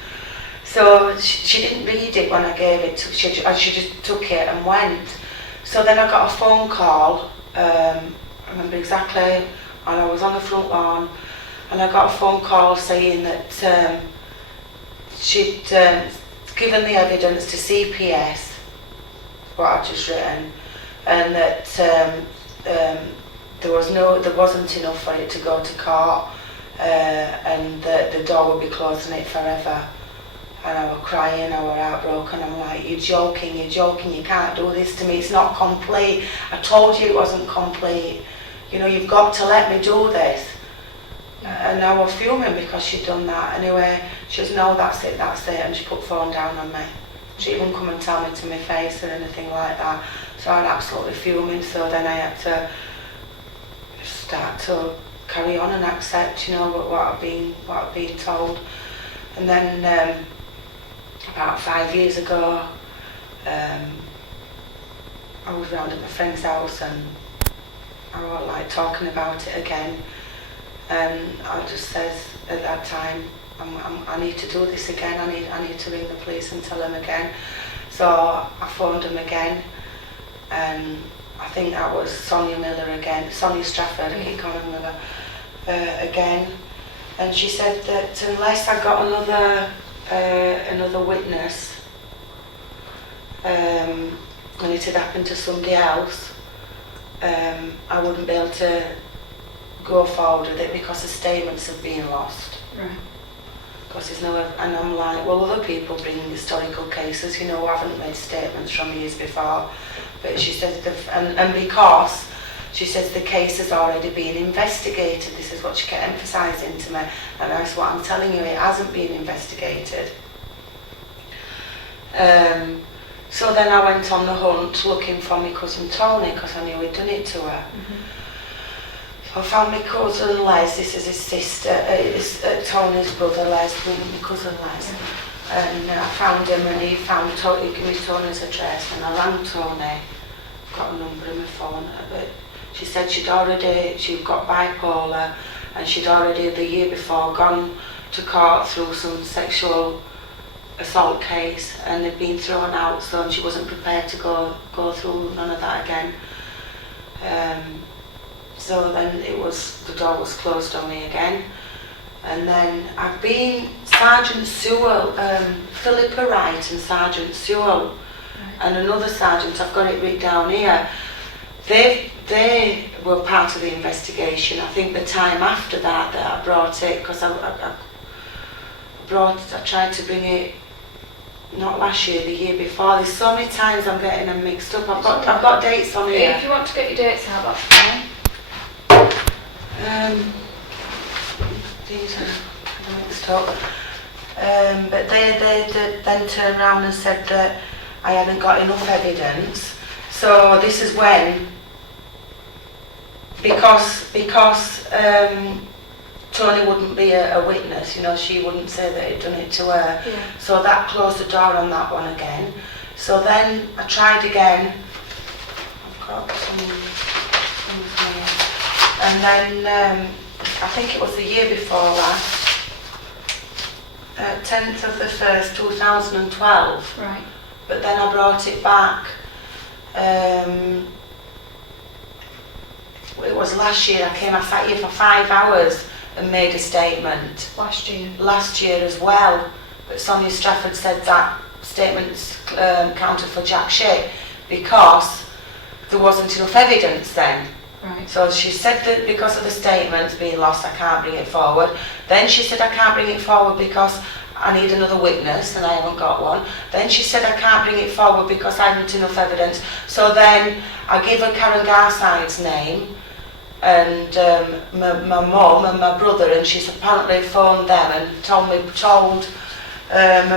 So she didn't read it when I gave it to her. She just took it and went. So then I got a phone call, I remember exactly, and I was on the front lawn, and I got a phone call saying that she'd given the evidence to CPS, what I'd just written, and that there wasn't enough for it to go to court, and that the door would be closing it forever. And I was crying, I was heartbroken. I'm like, you're joking, you can't do this to me, it's not complete. I told you it wasn't complete. You know, you've got to let me do this. And I was fuming because she'd done that. Anyway, she says, "No, that's it, and she put the phone down on me. She didn't come and tell me to my face or anything like that. So I was absolutely fuming, so then I had to start to carry on and accept, you know, what I've been told. And then about 5 years ago, I was round at my friend's house, and I was like talking about it again, and I just says at that time, I need to do this again. I need to ring the police and tell them again. So I phoned them again, and I think that was Sonia Strafford, I keep calling Miller, again. And she said that unless I got another witness, and it had happened to somebody else, I wouldn't be able to go forward with it because the statements have been lost. Right. Because there's no, and I'm like, well, other people bring historical cases, you know, who haven't made statements from years before. But she says, and because she says the case has already been investigated. This is what she kept emphasising to me, and that's what I'm telling you, it hasn't been investigated. So then I went on the hunt looking for my cousin Tony, because I knew he'd done it to her. Mm-hmm. So I found my cousin Les, this is his sister, Tony's brother Les, my cousin Les. And I found him, and he gave me Tony's address, and I rang Tony. I've got a number in my phone, but she said she'd got bipolar, and she'd already the year before gone to court through some sexual assault case, and they'd been thrown out, so she wasn't prepared to go through none of that again. So then the door was closed on me again. And then I've been Sergeant Sewell, Philippa Wright and Sergeant Sewell, right, and another sergeant, I've got it written down here. They were part of the investigation. I think the time after that I brought it, because I tried to bring it, not last year, the year before. There's so many times I'm getting them mixed up. I've got dates on here. If you want to get your dates out, that's fine. these are mixed up. But they then turned around and said that I hadn't got enough evidence. So this is when, because Tony wouldn't be a witness, you know, she wouldn't say that he'd done it to her. Yeah. So that closed the door on that one again. So then I tried again. I've got some here. And then I think it was the year before last, 10th of the 1st, 2012. Right. But then I brought it back. It was last year. I sat here for 5 hours and made a statement. Last year. Last year as well. But Sonia Strafford said that statements counted for jack shit because there wasn't enough evidence then. Right. So she said that because of the statements being lost, I can't bring it forward. Then she said I can't bring it forward because I need another witness and I haven't got one. Then she said I can't bring it forward because I haven't enough evidence. So then I give her Karen Garside's name and my mum and my brother, and she's apparently phoned them and told my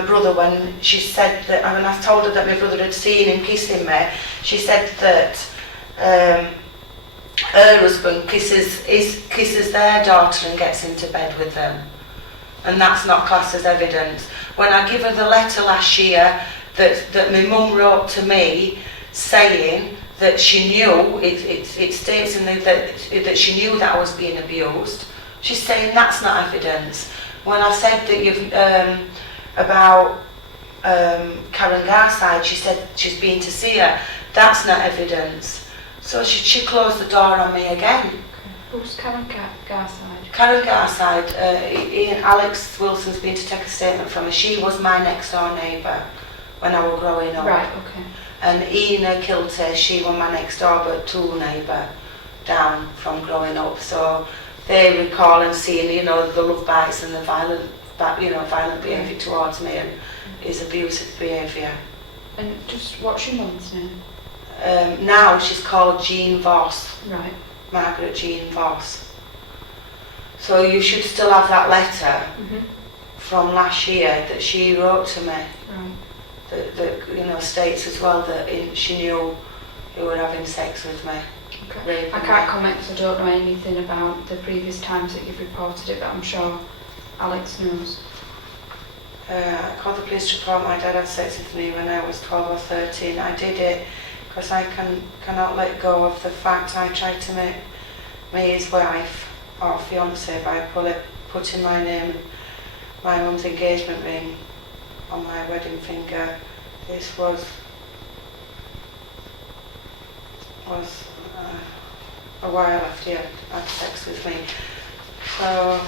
brother when she said that, when I told her that my brother had seen him kissing me, she said that her husband kisses their daughter and gets into bed with them, and that's not classed as evidence. When I give her the letter last year that my mum wrote to me saying that she knew, it states in that she knew that I was being abused, she's saying that's not evidence. When I said that you've about Karen Garside, she said she's been to see her, that's not evidence. So she closed the door on me again. Okay. Who's Karen Garside? Karen Garside, Alex Wilson's been to take a statement from her. She was my next door neighbour when I was growing up. Right, okay. And Ina Kilty, she was my next door but two neighbour down from growing up. So they recall and seeing, you know, the love bites and the violent behaviour towards me and his abusive behaviour. And just what's your mum's name? Now she's called Jean Voss. Right. Margaret Jean Voss. So you should still have that letter from last year that she wrote to me. Right. That states as well that she knew you were having sex with me. Okay. I can't comment because I don't know anything about the previous times that you've reported it, but I'm sure Alex knows. I called the police to report my dad had sex with me when I was 12 or 13. I did it because I cannot let go of the fact I tried to make me his wife or fiancée by putting my name and my mum's engagement ring on my wedding finger. This was a while after he had sex with me. So,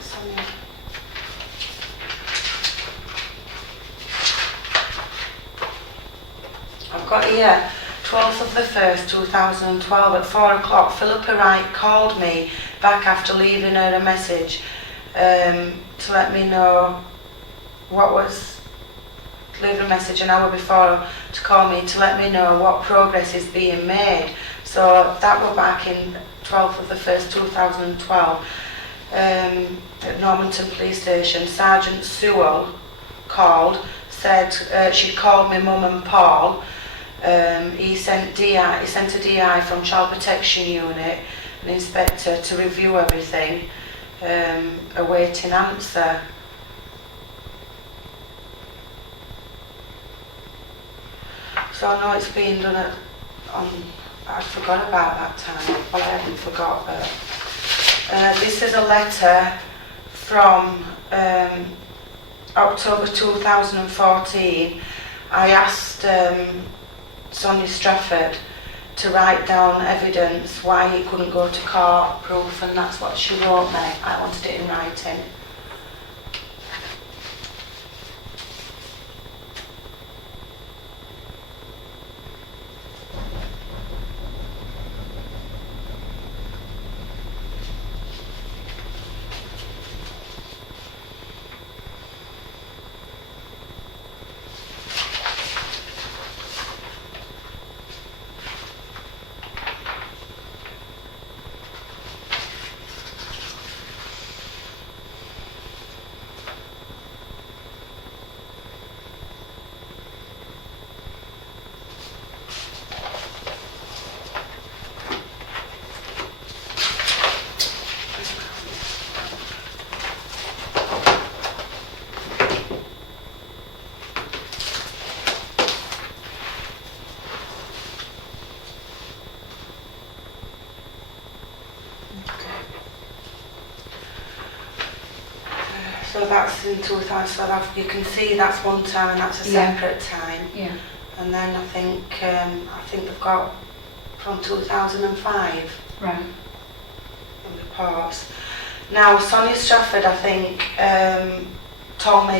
Sonia. I've got here, 12th of the 1st, 2012 at 4 o'clock, Philippa Wright called me back after leaving her a message to let me know leave a message an hour before to call me to let me know what progress is being made. So that was back in 12th of the 1st, 2012 at Normanton Police Station. Sergeant Sewell called, said she'd called my mum and Paul. He sent a DI from Child Protection Unit, an inspector, to review everything, awaiting answer. So I know it's been done I forgot about that time. Well, I haven't forgot, but this is a letter from October 2014. I asked Sonia Strafford to write down evidence why he couldn't go to court, proof, and that's what she wrote me. I wanted it in writing. So that's in 2012. You can see that's one time and that's a Yeah. separate time. Yeah. And then I think they've got from 2005 Right. in reports. Now Sonia Strafford, I think,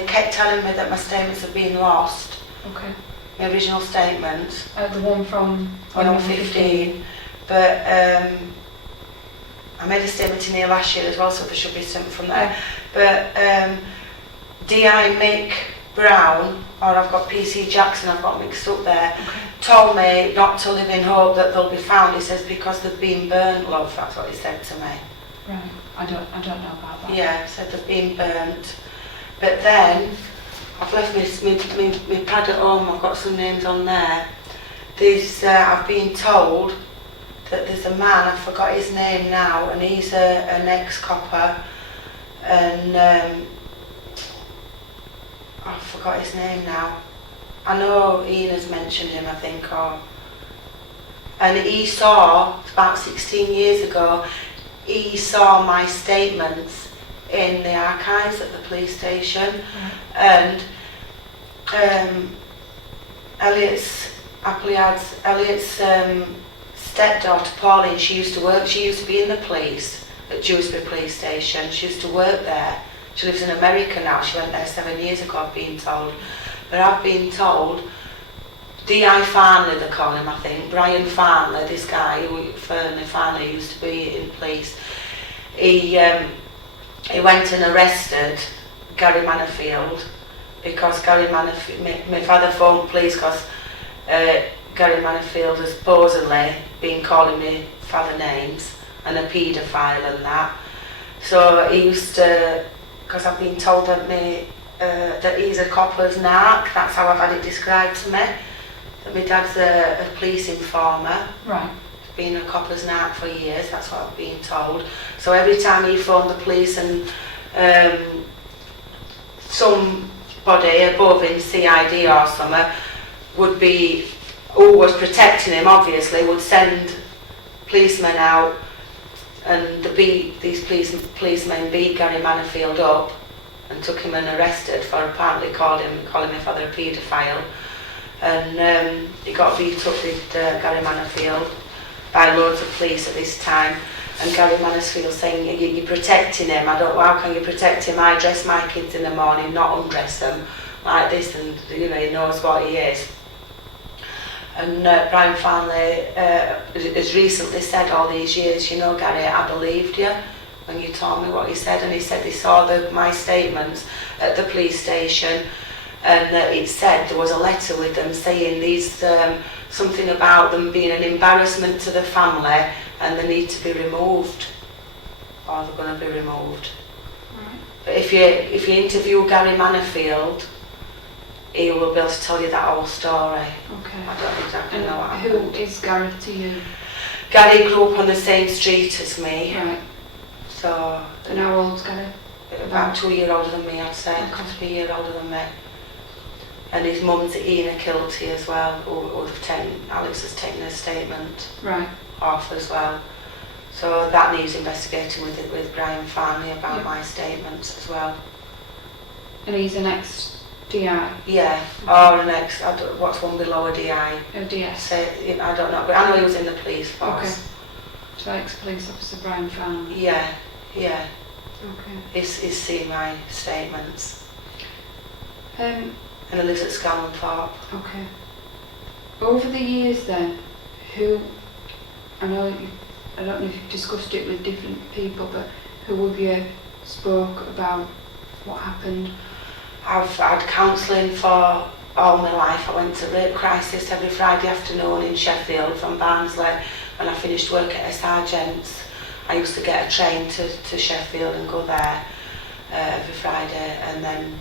kept telling me that my statements have been lost. Okay. My original statements The one from when I was 15. But I made a statement in here last year as well, so there should be something from there. But DI Mick Brown, or I've got PC Jackson, I've got mixed up there, told me not to live in hope that they'll be found. He says because they've been burnt, love. That's what he said to me. Right. I don't know about that. Yeah, said they've been burnt. But then I've left my pad at home. I've got some names on there. I've been told that there's a man, I forgot his name now, and he's an ex-copper, and I forgot his name now. I know Ian has mentioned him, I think, and he saw, about 16 years ago, he saw my statements in the archives at the police station, and Elliot's stepdaughter Pauline, she used to be in the police at Dewsbury police station. She used to work there. She lives in America now. She went there 7 years ago, I've been told. But I've been told D.I. Farnley, they call him, I think, Brian Farnley, this guy who Farnley used to be in police. He went and arrested Gary Manafield because my father phoned police because Gary Manafield has supposedly been calling me father names and a paedophile and that. So he used to, because I've been told that he's a copper's narc, that's how I've had it described to me, that my dad's a police informer. Right. Been a copper's narc for years, that's what I've been told. So every time he phoned the police and somebody above in CID or something who was protecting him, obviously, would send policemen out, and these policemen beat Gary Manafield up and took him and arrested for apparently calling my father a paedophile, and he got beat up with Gary Manafield by loads of police at this time, and Gary Manafield saying you're protecting him. I don't know, how can you protect him? I dress my kids in the morning, not undress them like this, and he knows what he is. And Brian Farnley has recently said all these years, Gary, I believed you when you told me what you said, and he said he saw my statements at the police station, and it said there was a letter with them saying something about them being an embarrassment to the family and they need to be removed, or they're going to be removed. Right. But if you interview Gary Manafield, he will be able to tell you that whole story. Okay. I don't exactly know what happened. Who is Gary to you? Gary grew up on the same street as me. Right. So. And how old's Gary? About 2 years older than me, I'd say. Okay. 3 years older than me. And his mum's Ina Kilty as well, Alex has taken a statement off as well. So that needs investigating with Brian Farnley about my statements as well. And he's an ex-DI? Yeah, or an ex, what's one below a DI? A DS? I don't know, but I know he was in the police force. Okay. So ex-police officer Brian Farnley? Yeah. Okay. He's seen my statements. Um, And he lives at Scallonthorpe. Okay. Over the years then, I don't know if you've discussed it with different people, but who have you spoke about what happened? I've had counselling for all my life. I went to Rape Crisis every Friday afternoon in Sheffield from Barnsley. When I finished work at a sergeant's, I used to get a train to Sheffield and go there every Friday, and then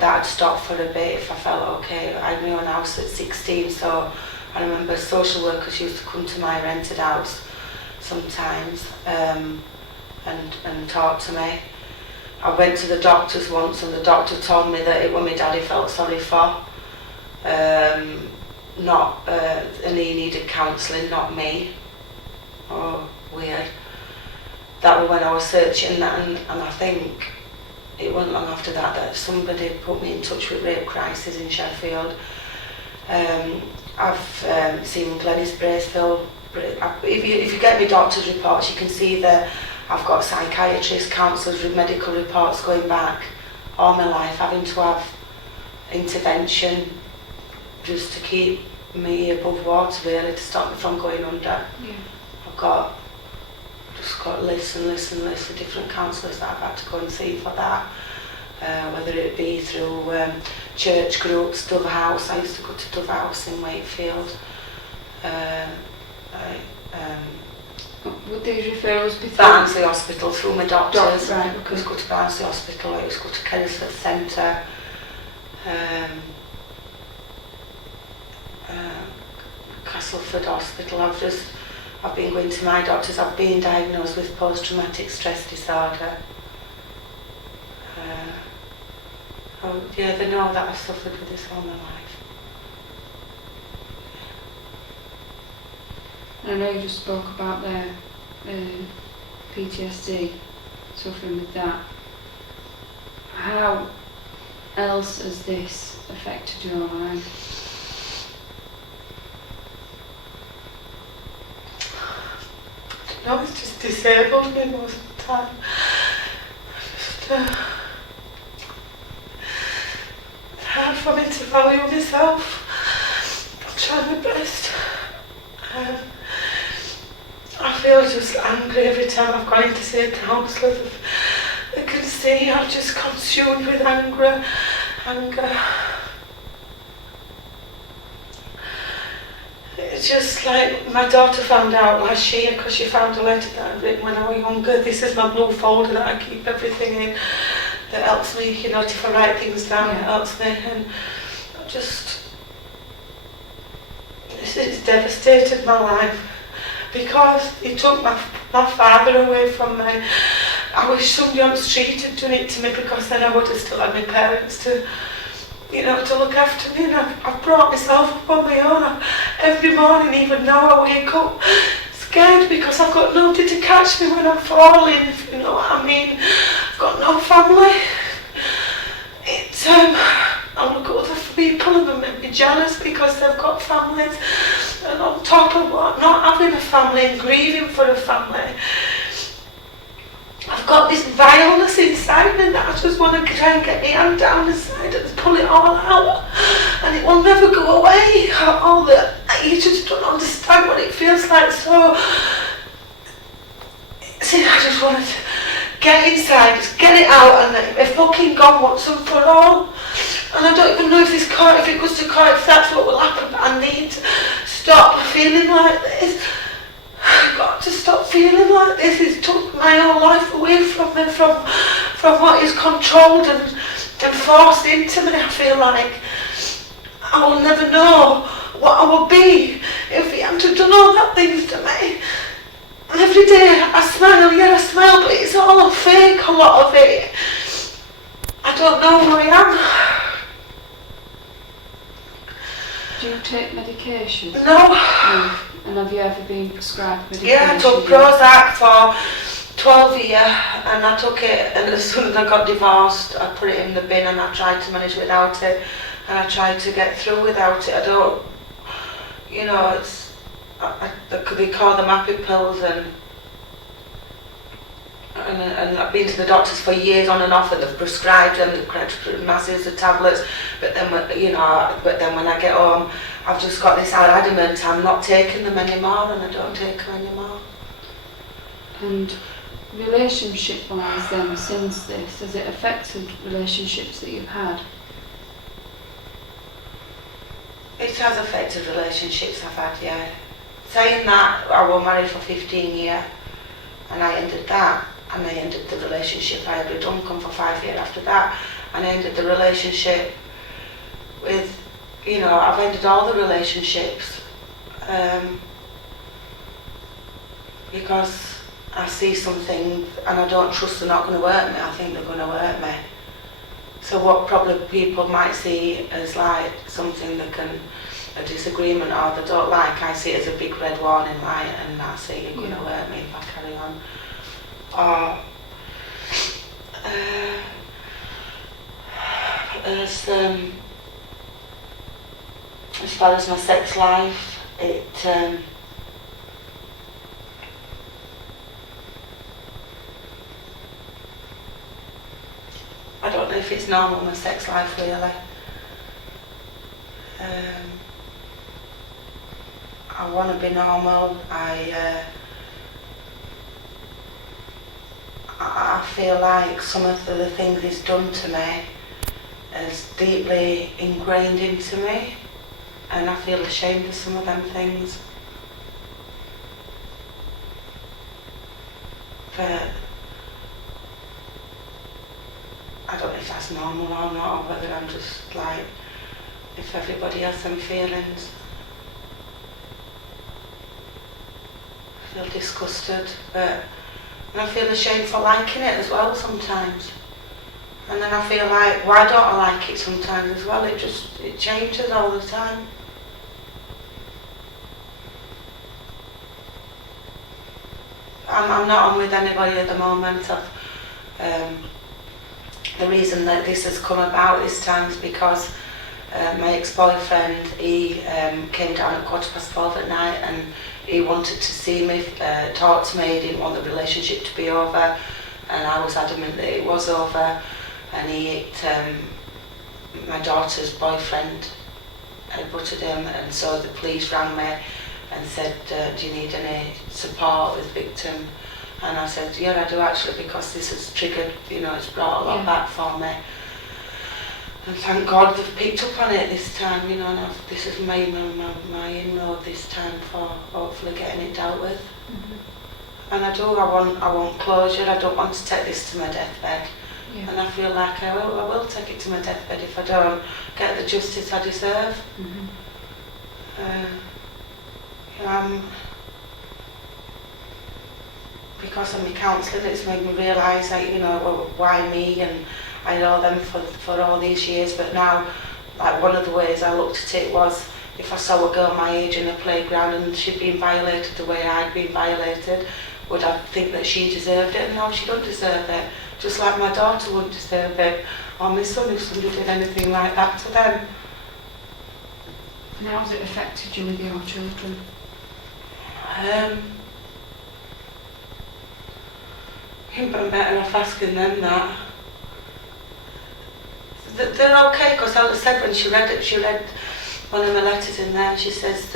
that stopped for a bit if I felt okay. I had my own house at 16, so I remember social workers used to come to my rented house sometimes and talk to me. I went to the doctors once and the doctor told me that it was my daddy felt sorry for, and he needed counselling, not me. Oh, weird. That was when I was searching that, and I think it wasn't long after that that somebody put me in touch with Rape Crisis in Sheffield. I've seen Glenys Braceville. If you get me doctor's reports, you can see that I've got psychiatrists, counsellors with medical reports going back all my life, having to have intervention just to keep me above water, really, to stop me from going under. Yeah. I've just got lists and lists and lists of different counsellors that I've had to go and see for that. Whether it be through church groups, Dove House. I used to go to Dove House in Wakefield. Would these referrals be through Barnsley Hospital through my doctors. Right, I used to go to Barnsley Hospital, I used to go to Kerrisford Centre. Castleford Hospital. I've been going to my doctors. I've been diagnosed with post-traumatic stress disorder. Yeah, they know that I've suffered with this all my life. I know you just spoke about their PTSD, suffering with that. How else has this affected your life? No, it's just disabled me most of the time. It's hard for me to value myself. I'm trying my best. I feel just angry every time I've gone in to see a counsellor. They can see I'm just consumed with anger. It's just like my daughter found out last year because she found a letter that I'd written when I was younger. This is my blue folder that I keep everything in that helps me, if I write things down, it helps me. And it's devastated my life because he took my father away from me. I wish somebody on the street had done it to me because then I would have still had my parents to look after me, and I've brought myself up on my own. Every morning, even now, I wake up scared because I've got nobody to catch me when I'm falling, if you know what I mean. I've got no family. I look at other people and they make me jealous because they've got families, and on top of not having a family and grieving for a family, I've got this vileness inside me that I just want to try and get my hand down the side and pull it all out, and it will never go away. You just don't understand what it feels like. So, I just want to get inside, just get it out, and if fucking gone once and for all. And I don't even know if it goes to court, if that's what will happen. But I need to stop feeling like this. I've got to stop feeling like this. It's took my whole life away from me, from what is controlled and forced into me. I feel like I will never know what I would be if he hadn't done all that things to me. And every day I smile, but it's all a fake, a lot of it. I don't know who I am. Do you take medication? No. And have you ever been prescribed medication? Yeah, I took Prozac for 12 years, and I took it, and as soon as I got divorced, I put it in the bin and I tried to manage without it, and I tried to get through without it. I don't, they call them happy pills, and I've been to the doctors for years on and off, and they've prescribed them, they've prescribed masses of tablets, but then when I get home, I've just got this adamant I'm not taking them anymore, and I don't take them anymore. And relationship-wise then, since this, has it affected relationships that you've had? It has affected relationships I've had, yeah. Saying that, I was married for 15 years, and I ended that. And I ended the relationship. I had with Duncan for 5 years after that, and I ended the relationship with, I've ended all the relationships because I see something and I don't trust they're not going to hurt me. I think they're going to hurt me. So what probably people might see as like something a disagreement or they don't like, I see it as a big red warning light, and I say you're going to hurt me if I carry on. as far as my sex life, I don't know if it's normal, my sex life really. I want to be normal. I feel like some of the things he's done to me is deeply ingrained into me, and I feel ashamed of some of them things. But I don't know if that's normal or not, or whether I'm just like, if everybody has them feelings. I feel disgusted, and I feel ashamed for liking it as well sometimes. And then I feel like, why don't I like it sometimes as well? It changes all the time. I'm not on with anybody at the moment. The reason that this has come about this time is because my ex-boyfriend, he came down at 12:15 at night, and he wanted to see me, talk to me. He didn't want the relationship to be over, and I was adamant that it was over. And he my daughter's boyfriend had butted him, and so the police rang me and said, do you need any support with victim? And I said, yeah, I do actually, because this has triggered, it's brought a lot back for me. And thank God they've picked up on it this time, and this has made my inroad this time for hopefully getting it dealt with. Mm-hmm. And I want closure. I don't want to take this to my deathbed. Yeah. And I feel like I will take it to my deathbed if I don't get the justice I deserve. Mm-hmm. Because of my counselling, it's made me realise that, why me, and I know them for all these years, but now, like, one of the ways I looked at it was, if I saw a girl my age in a playground and she'd been violated the way I'd been violated, would I think that she deserved it? No, she don't deserve it. Just like my daughter wouldn't deserve it, or my son if somebody did anything like that to them. And how's it affected you with your children? I'm better off asking them that. They're okay, because I said when she read one of my letters in there, she says,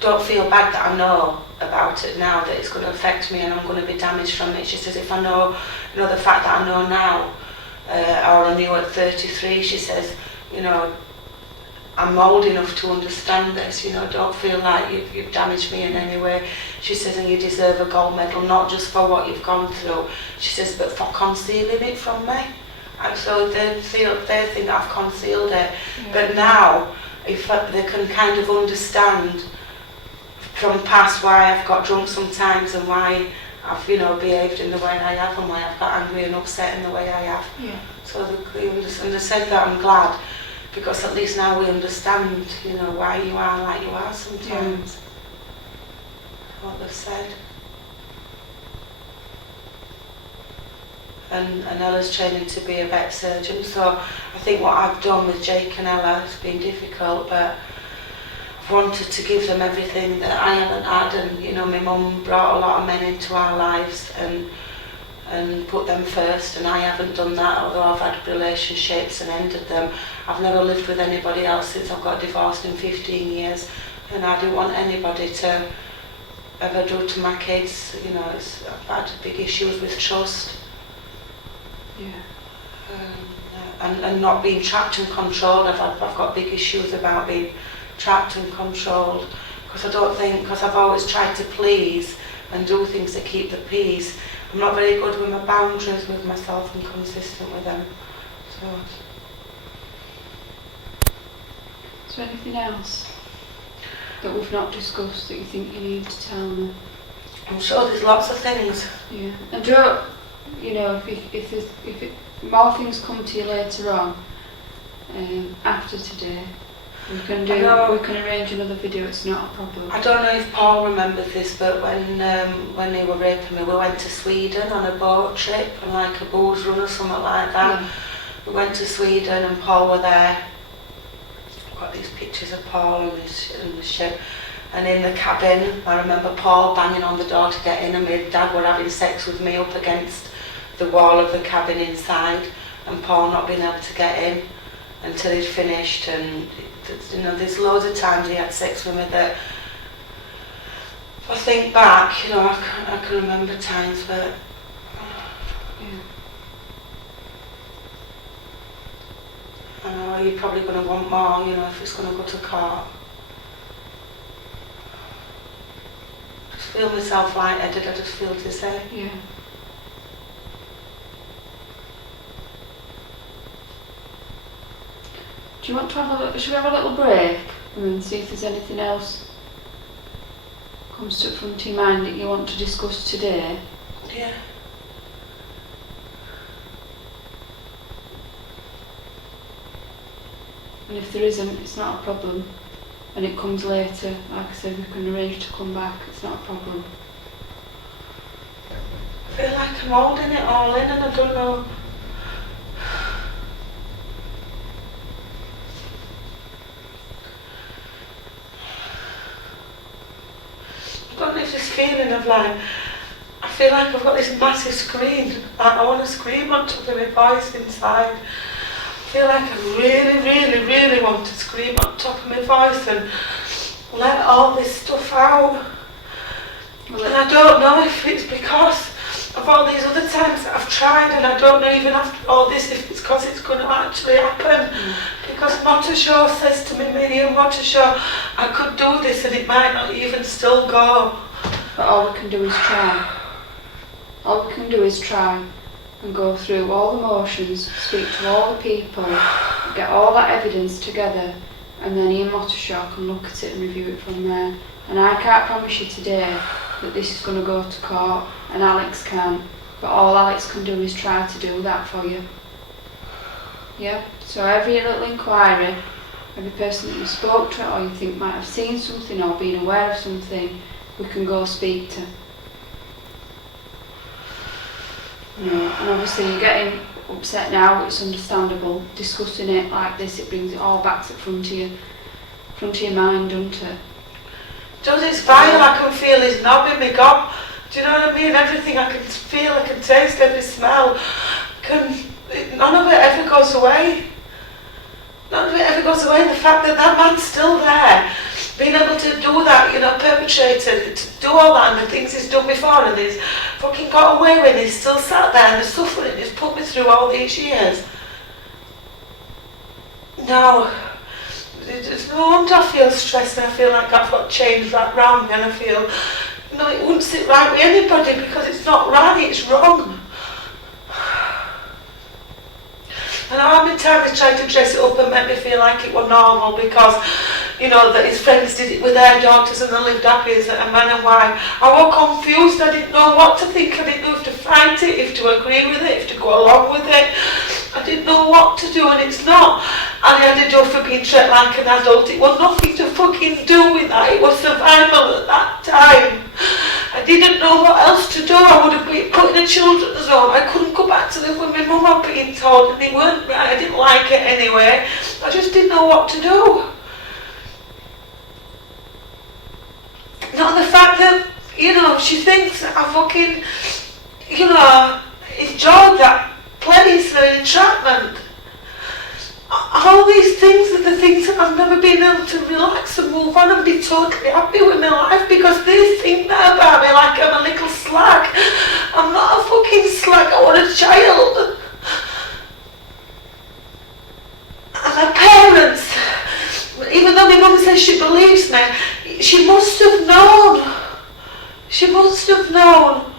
don't feel bad that I know about it now, that it's going to affect me and I'm going to be damaged from it. She says, if I know, the fact that I know now, or I knew at 33, she says, I'm old enough to understand this, don't feel like you've damaged me in any way. She says, and you deserve a gold medal, not just for what you've gone through. She says, but for concealing it from me. And so they think I've concealed it. Yeah. But now, if they can kind of understand from past why I've got drunk sometimes and why I've, behaved in the way I have and why I've got angry and upset in the way I have. Yeah. So they understand. They said that, I'm glad. Because at least now we understand, why you are like you are sometimes. Yeah. What they've said. And Ella's training to be a vet surgeon, so I think what I've done with Jake and Ella has been difficult, but I've wanted to give them everything that I haven't had, and my mum brought a lot of men into our lives and put them first, and I haven't done that, although I've had relationships and ended them. I've never lived with anybody else since I've got divorced in 15 years, and I don't want anybody to ever do to my kids. I've had big issues with trust. Yeah. And not being trapped and controlled. I've got big issues about being trapped and controlled, because I've always tried to please and do things to keep the peace. I'm not very good with my boundaries with myself and consistent with them. Is there anything else that we've not discussed that you think you need to tell me? I'm sure there's lots of things. Yeah. And if more things come to you later on, after today, we can arrange another video. It's not a problem. I don't know if Paul remembers this, but when they were raping me, we went to Sweden on a boat trip, and like a booze run or something like that. Yeah. we went to Sweden and Paul were there. I've got these pictures of Paul and the ship. And in the cabin, I remember Paul banging on the door to get in, and my dad were having sex with me up against the wall of the cabin inside, and Paul not being able to get in until he'd finished. And you know, there's loads of times he had sex with me that, if I think back, you know, I can remember times, but I know you're probably going to want more, you know, if it's going to go to court. Just feel myself lightheaded, I just feel to say. Yeah. Do you want to have should we have a little break and then see if there's anything else comes to front of your mind that you want to discuss today? Yeah. And if there isn't, it's not a problem. And it comes later, like I said, we can arrange to come back, it's not a problem. I feel like I'm holding it all in and I don't know. I've got this feeling of like, I feel like I've got this massive screen. Like I want to scream on top of my voice inside. I feel like I really, really, really want to scream on top of my voice and let all this stuff out. And I don't know if it's because of all these other times that I've tried, and I don't know even after all this if it's because it's going to actually happen. Because Motashaw says to me, Miriam, Motashaw, I could do this and it might not even still go. But all we can do is try. All we can do is try and go through all the motions, speak to all the people, get all that evidence together, and then Ian Motashaw can look at it and review it from there. And I can't promise you today that this is going to go to court, and Alex can't, but all Alex can do is try to do that for you. Yeah? So every little inquiry, every person that you spoke to or you think might have seen something or been aware of something, we can go speak to. You know, and obviously you're getting upset now, it's understandable. Discussing it like this, it brings it all back to front of your mind, doesn't it? Does it's vile, I can feel his knob in my gob. Do you know what I mean? Everything I can feel, I can taste, every smell. None of it ever goes away. None of it ever goes away. The fact that that man's still there, being able to do that, you know, perpetrated, to do all that and the things he's done before, and he's fucking got away with, he's still sat there and the suffering he's put me through all these years. No. It's no wonder I feel stressed and I feel like I've got chains wrapped around me, and I feel, you know, it wouldn't sit right with anybody because it's not right, it's wrong. And how many times he tried to dress it up and make me feel like it was normal because, you know, that his friends did it with their daughters and they lived happy as a man and wife. I was confused, I didn't know what to think, I didn't know if to fight it, if to agree with it, if to go along with it. I didn't know what to do, and it's not I had a job for being treated like an adult. It was nothing to fucking do with that, it was survival at that time. I didn't know what else to do. I would have been put in a children's home. I couldn't go back to live with my mum, I'm being told, and they weren't right. I didn't like it anyway. I just didn't know what to do. Not the fact that, you know, she thinks that I fucking, you know, enjoyed that place for entrapment. All these things are the things that I've never been able to relax and move on and be totally happy with my life, because they think that about me like I'm a little slag. I'm not a fucking slag, I want a child. And my parents, even though my mum says she believes me, she must have known. She must have known.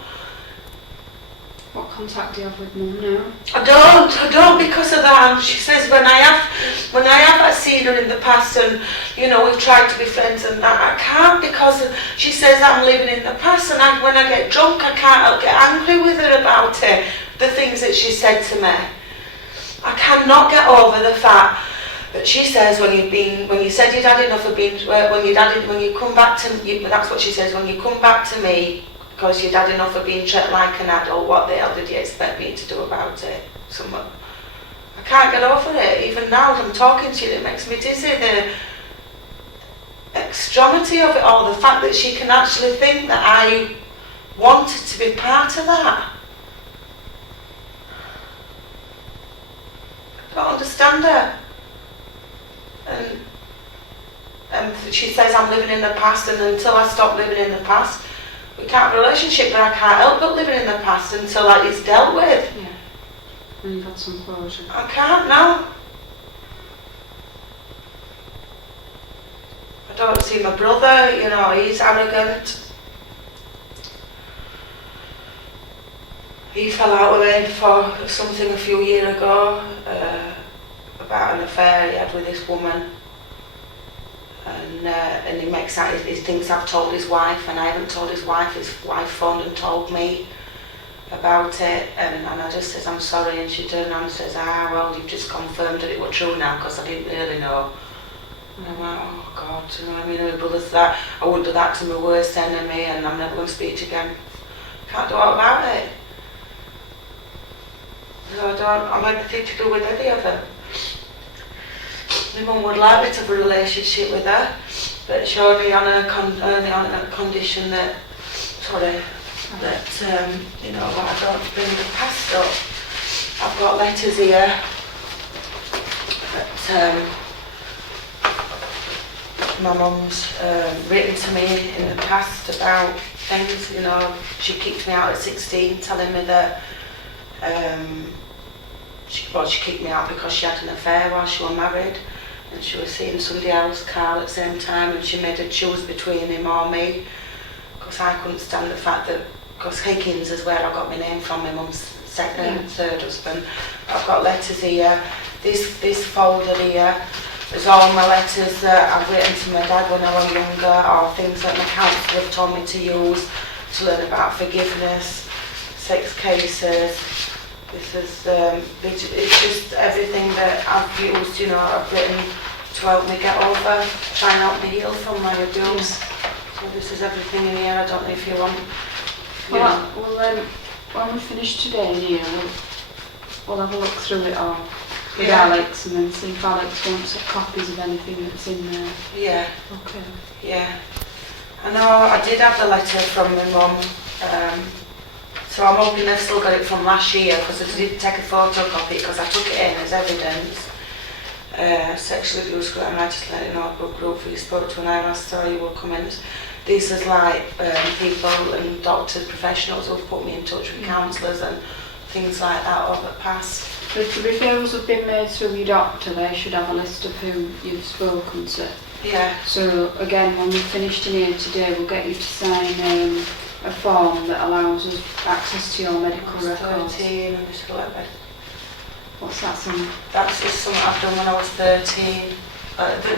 What contact do you have with Mum now? I don't because of that. And she says when I have seen her in the past, and you know we've tried to be friends and that, I can't, because she says I'm living in the past, and when I get drunk I can't get angry with her about it, the things that she said to me. I cannot get over the fact that she says when you said you'd had enough of being, when you come back to me, that's what she says, when you come back to me, because you'd had enough of being treated like an adult, what the hell did you expect me to do about it? I can't get over it. Even now as I'm talking to you, it makes me dizzy. The extremity of it all, the fact that she can actually think that I wanted to be part of that. I don't understand her. And she says I'm living in the past, and until I stop living in the past, we can't have a relationship, but I can't help but living in the past until it's dealt with. Yeah. And you've had some closure. I can't now. I don't see my brother, you know, he's arrogant. He fell out with me for something a few years ago, about an affair he had with this woman. And he makes out he thinks I've told his wife, and I haven't told his wife. His wife phoned and told me about it, and I just says I'm sorry, and she turned around and says, well, you've just confirmed that it was true now, because I didn't really know. And I'm like, oh God, you know what I mean? My brother's that, I wouldn't do that to my worst enemy, and I'm never going to speak again. Can't do all about it. So I don't have anything to do with any of them. My mum would like me to have a relationship with her, but she only on a condition that, you know, I don't bring the past up. I've got letters here that my mum's written to me in the past about things, you know. She kicked me out at 16, telling me that she kicked me out because she had an affair while she was married, and she was seeing somebody else, Carl, at the same time, and she made her choose between him or me, because I couldn't stand the fact that, because Higgins is where I got my name from, my mum's third husband. I've got letters here, this folder here, there's all my letters that I've written to my dad when I was younger, or things that my counsellor have told me to use to learn about forgiveness, sex cases. This is, it's just everything that I've used, you know, I've written to help me get over, try and help me heal from my abuse. So this is everything in here. I don't know if you want. Well, when we finish today here, we'll have a look through it all with Alex, and then see if Alex wants copies of anything that's in there. Yeah. Okay. Yeah. I know I did have the letter from my mum. So I'm hoping they've still got it from last year, because I did take a photocopy because I took it in as evidence. Sexual abuse group, and I just let it know about group who you spoke to, and I asked her, you will come in. These is like people and doctors, professionals who have put me in touch with counsellors and things like that over the past. If the referrals have been made through your doctor, they should have a list of who you've spoken to. Yeah. So again, when we've finished in here today, we'll get you to sign a form that allows us access to your medical records. 13 and this 11. What's that saying? That's just something I've done when I was 13.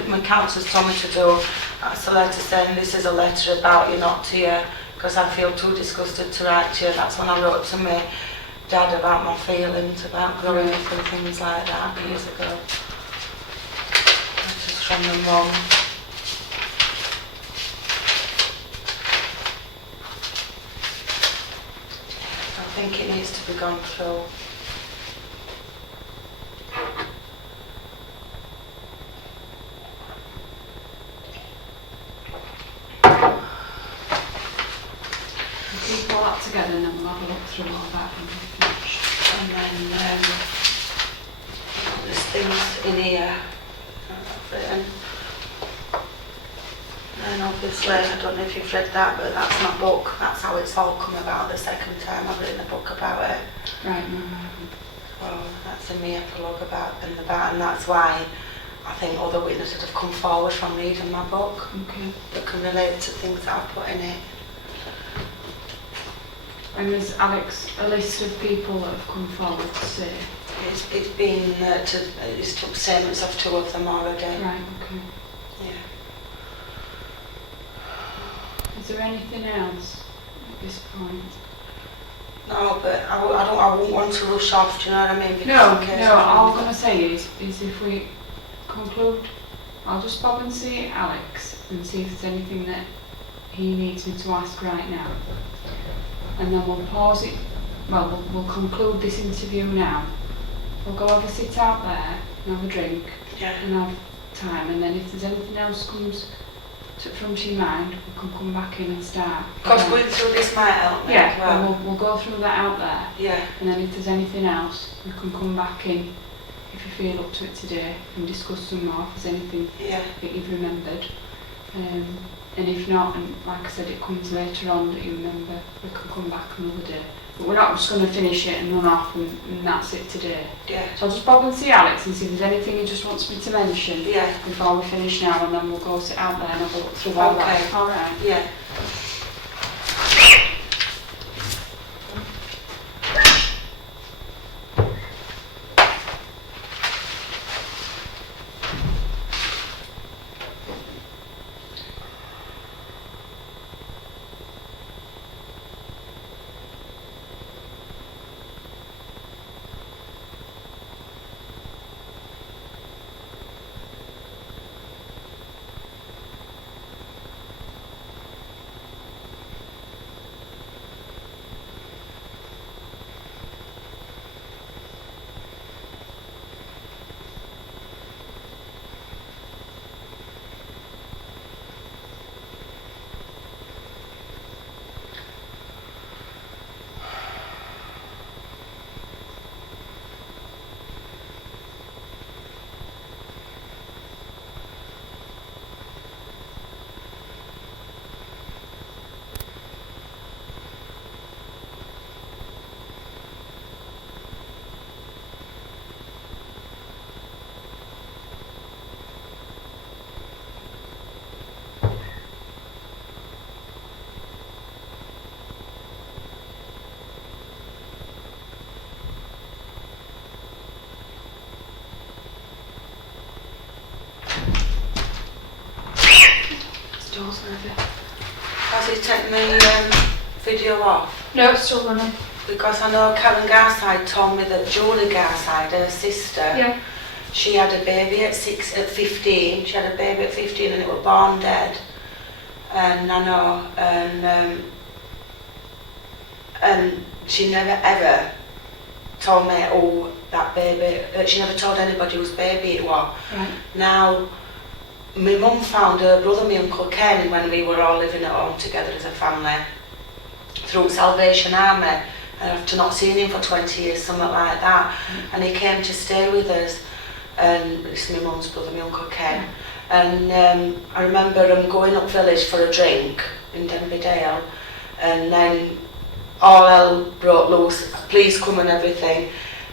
My counsellor's told me to do. That's a letter saying this is a letter about you, not to you, because I feel too disgusted to write to you. That's when I wrote to my dad about my feelings, about growing up and things like that years ago. That's just from my mum. I think it needs to be gone through. Keep all that together, and then we'll have a look through all that when we're finished. And then there's things in here that I've written. And obviously, I don't know if you've read that, but that's my book. That's how it's all come about the second time I've written a book about it. Right, no. Well, that's in my epilogue about, and that's why I think other witnesses have come forward from reading my book. Okay. That can relate to things that I've put in it. And there's, Alex, a list of people that have come forward to say? It's been, it's took statements of 2 of them already. Right, okay. Yeah. Is there anything else at this point? No, but I wouldn't want to rush off, do you know what I mean? Because No, in case all I'm going to say is if we conclude, I'll just bob and see Alex and see if there's anything that he needs me to ask right now. And then we'll pause it, we'll conclude this interview now, we'll go have a sit out there and have a drink Yeah. and have time, and then if there's anything else comes from to your mind, we can come back in and start. Because going through this might help me as Yeah, well. and we'll go through that out there, Yeah. and then if there's anything else, we can come back in if you feel up to it today and discuss some more if there's anything Yeah. that you've remembered. And if not, and like I said, it comes later on that you remember, we can come back another day. But we're not just going to finish it and run off and that's it today. Yeah. So I'll just pop and see Alex and see if there's anything he just wants me to mention Yeah. before we finish now, and then we'll go sit out there and have a look through all Okay. that. Alright. Yeah. Has he taken the video off? No, it's still running. Because I know Karen Garside told me that Julie Garside, her sister, Yeah. she had a baby at 15. She had a baby at 15 and it was born dead. And I know, and she never ever told me, oh, that baby, she never told anybody whose baby it was. Right. Now, my mum found her brother, my Uncle Ken, when we were all living at home together as a family, through Salvation Army, after not seeing him for 20 years, something like that. And he came to stay with us, and it's my mum's brother, my Uncle Ken. And I remember him going up village for a drink in Denby Dale, and then all hell broke loose, police come and everything.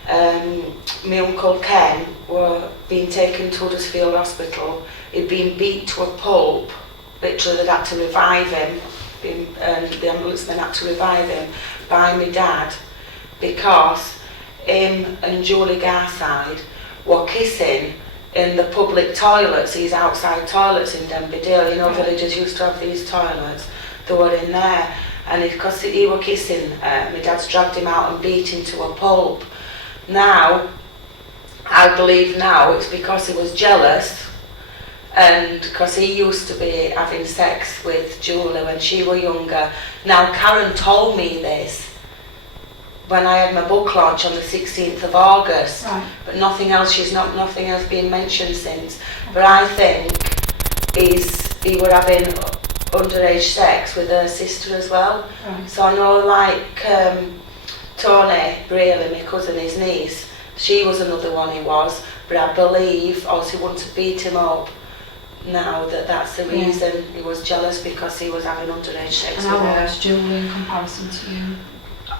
My Uncle Ken were being taken to Huddersfield Hospital. He'd been beat to a pulp, literally they'd had to revive him, and the ambulance men had to revive him by my dad, because him and Julie Garside were kissing in the public toilets, these outside toilets in Denby Dale. You know, villagers used to have these toilets. They were in there, and because he were kissing, my dad's dragged him out and beat him to a pulp. Now, I believe now it's because he was jealous, and because he used to be having sex with Julie when she was younger. Now, Karen told me this when I had my book launch on the 16th of August, but nothing else, nothing else been mentioned since. But I think he were having underage sex with her sister as well. So I know, like Tony Braley, my cousin, his niece, she was another one he was, but I believe, also he wanted to beat him up. Now that's the reason he was jealous, because he was having underage sex with her. And how old was Julie in comparison to you?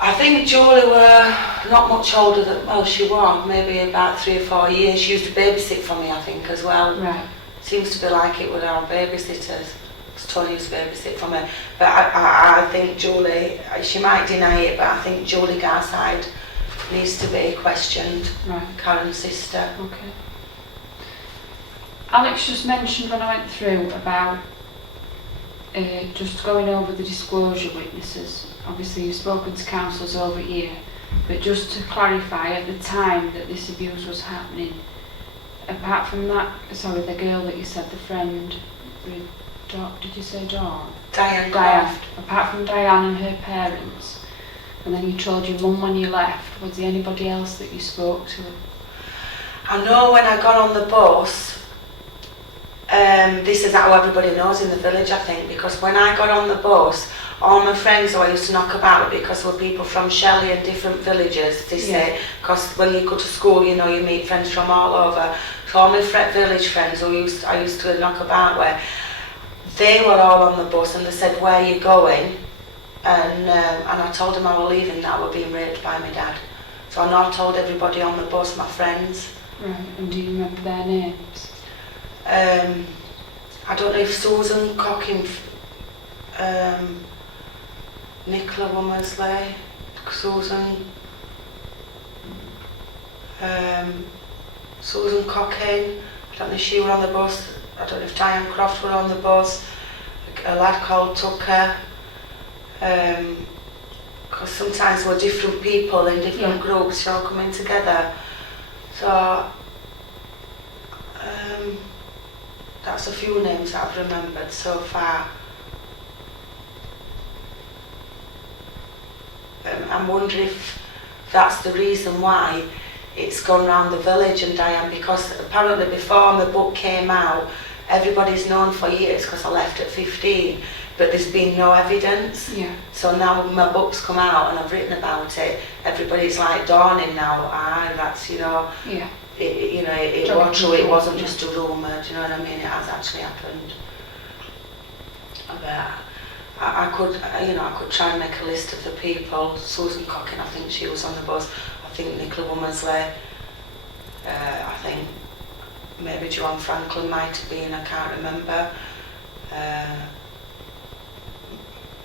I think Julie were not much older than, well, she was maybe about 3 or 4 years. She used to babysit for me, I think, as well. Right. Seems to be like it with our babysitters. Tony used to babysit for me. But I think Julie, she might deny it, but I think Julie Garside needs to be questioned. Right. Karen's sister. Okay. Alex just mentioned when I went through about just going over the disclosure witnesses. Obviously you've spoken to councils over here, but just to clarify, at the time that this abuse was happening, apart from that, sorry, the girl that you said, the friend with, did you say Dawn? Diane. Apart from Diane and her parents, and then you told your mum when you left, was there anybody else that you spoke to I know when I got on the bus, this is how everybody knows in the village, I think, because when I got on the bus, all my friends who I used to knock about because were people from Shelley and different villages, they say, because when you go to school, you know, you meet friends from all over. So all my village friends who I used to knock about with, they were all on the bus and they said, where are you going? And I told them I was leaving, that I were being raped by my dad. So I now told everybody on the bus, my friends. Right, and do you remember their names? I don't know if Susan Cocking, Nicola Womersley, Susan Cocking, I don't know if she were on the bus, I don't know if Diane Croft were on the bus, a lad called Tucker, because sometimes we're different people in different groups, all coming together. So that's a few names that I've remembered so far. I'm wondering if that's the reason why it's gone around the village and Diane, because apparently before my book came out, everybody's known for years because I left at 15, but there's been no evidence. Yeah. So now my book's come out and I've written about it, everybody's like dawning now, that's, you know, Yeah. it was true, it wasn't just a rumour, do you know what I mean, it has actually happened. But I could try and make a list of the people. Susan Cocking, I think she was on the bus. I think Nicola Womersley. I think maybe Joanne Franklin might have been, I can't remember.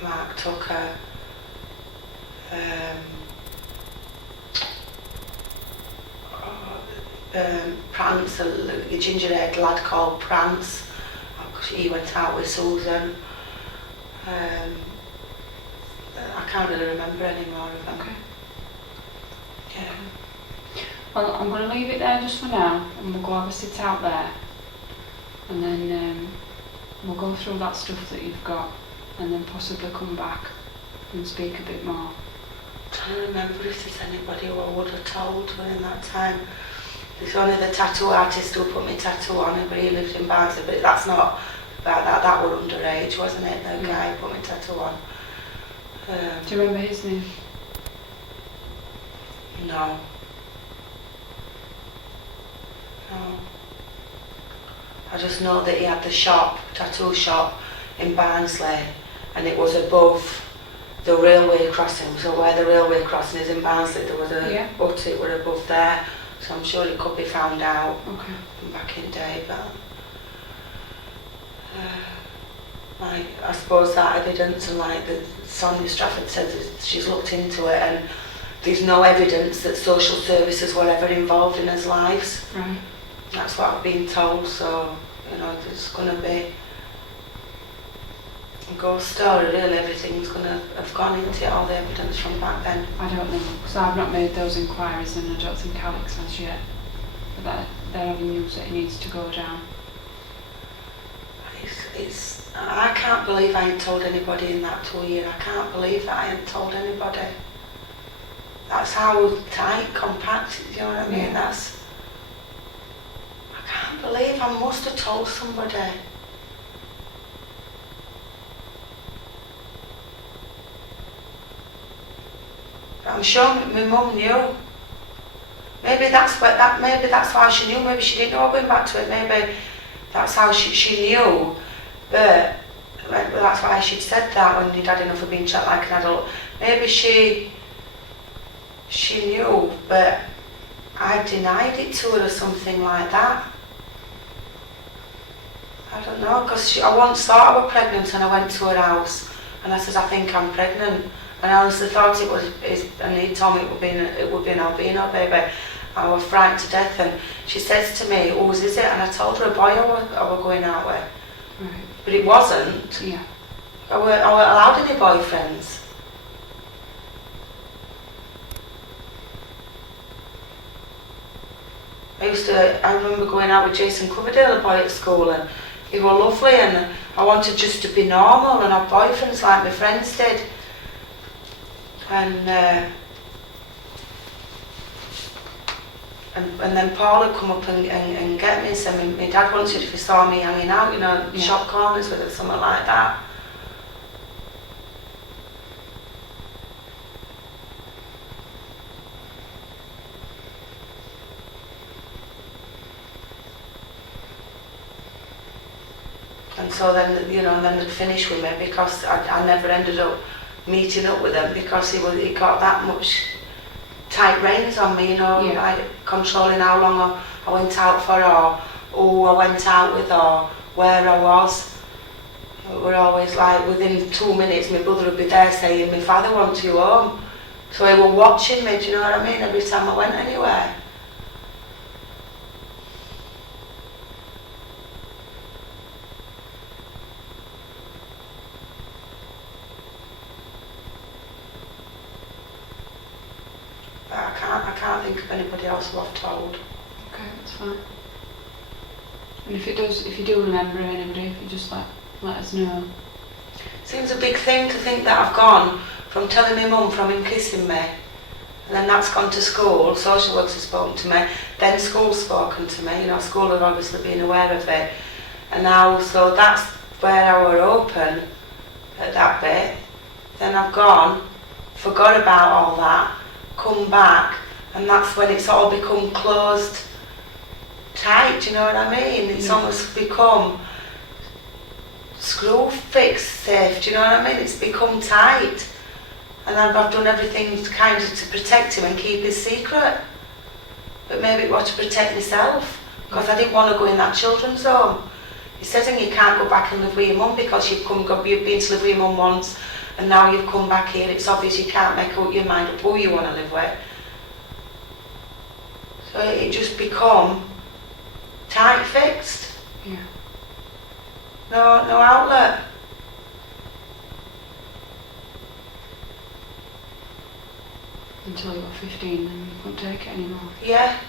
Mark Tucker. Prance, a ginger-haired lad called Prance. He went out with Susan. I can't really remember any more of them. Okay. Yeah. Well, I'm going to leave it there just for now, and we'll go have a sit out there, and then we'll go through that stuff that you've got, and then possibly come back and speak a bit more. I'm trying to remember if there's anybody who I would have told during that time. There's only the tattoo artist who put my tattoo on it, but he lived in Barnsley, but that's not that were underage, wasn't it? The guy who put my tattoo on. Do you remember his name? No. I just know that he had the tattoo shop in Barnsley, and it was above the railway crossing. So where the railway crossing is in Barnsley, there was a hut, it were above there. So I'm sure it could be found out from back in the day, but I suppose that evidence, and like Sonia Strafford said, she's looked into it, and there's no evidence that social services were ever involved in his lives. Right. That's what I've been told, so, you know, there's going to be a ghost story, really. Everything's going to have gone into it, all the evidence from back then. I don't know, because I've not made those inquiries, and I don't think Alex has yet. But they're avenues that he needs to go down. I can't believe I ain't told anybody in that 2 years. I can't believe that I ain't told anybody. That's how tight, compact, you know what I mean? Yeah. I can't believe I must have told somebody. But I'm sure my mum knew. Maybe that's why she knew. Maybe she didn't know I went back to it. Maybe that's how she knew. But that's why she'd said that when you'd had enough of being treated like an adult. Maybe she knew, but I denied it to her or something like that. I don't know, because I once thought I was pregnant and I went to her house and I said, I think I'm pregnant. And I honestly thought it was, and he told me it would be an albino baby. I was frightened to death, and she says to me, whose is it? And I told her a boy I was going out with. Right. But it wasn't. Yeah. I weren't allowed any boyfriends. I remember going out with Jason Coverdale, a boy at school, and he was lovely, and I wanted just to be normal and have boyfriends like my friends did. And And then Paul would come up and get me and say, my dad wanted if he saw me hanging out, you know, Yeah. shop corners with it, something like that. And so then, you know, then they'd finish with me because I never ended up meeting up with them because he got that much tight reins on me, you know, Yeah. like controlling how long I went out for or who I went out with or where I was. We're always like within 2 minutes my brother would be there saying, my father wants you home. So he were watching me, do you know what I mean, every time I went anywhere. But I can't think of anybody else who I've told. Okay, that's fine. And if you do remember anybody, if you just let us know. Seems a big thing to think that I've gone from telling my mum from him kissing me, and then that's gone to school, social workers have spoken to me, then school's spoken to me, you know, school have obviously been aware of it, and now, so that's where I were open at that bit. Then I've gone, forgot about all that, come back, and that's when it's all become closed tight, do you know what I mean? It's almost become screw fix safe, do you know what I mean? It's become tight, and I've done everything kind of to protect him and keep his secret, but maybe it was to protect myself because I didn't want to go in that children's home. He says, and you can't go back and live with your mum because you've been to live with your mum once and now you've come back here. It's obvious you can't make up your mind up who you want to live with. So it just become tight fixed. Yeah. No outlet. Until you were 15 and you couldn't take it anymore. Yeah.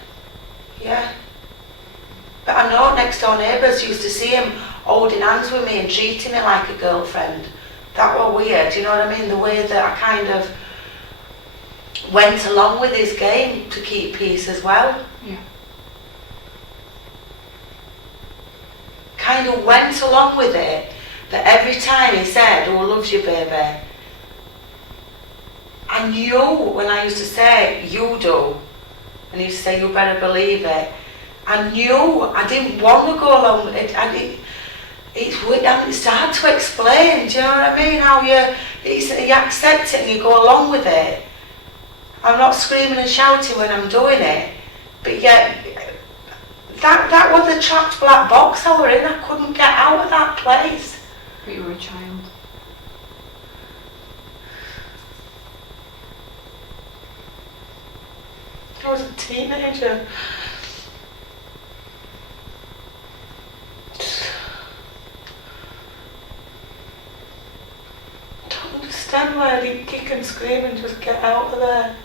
But I know next door neighbours used to see him holding hands with me and treating me like a girlfriend. That were weird, you know what I mean? The way that I kind of went along with his game to keep peace as well. Yeah. Kind of went along with it, that every time he said, oh, loves you, baby, I knew when I used to say, you do, and he used to say, you better believe it, I knew I didn't want to go along with it. It's hard to explain, do you know what I mean? How you accept it and you go along with it. I'm not screaming and shouting when I'm doing it, but yet that was the trapped black box I were in. I couldn't get out of that place. But you were a child. I was a teenager. I don't understand why I didn't kick and scream and just get out of there.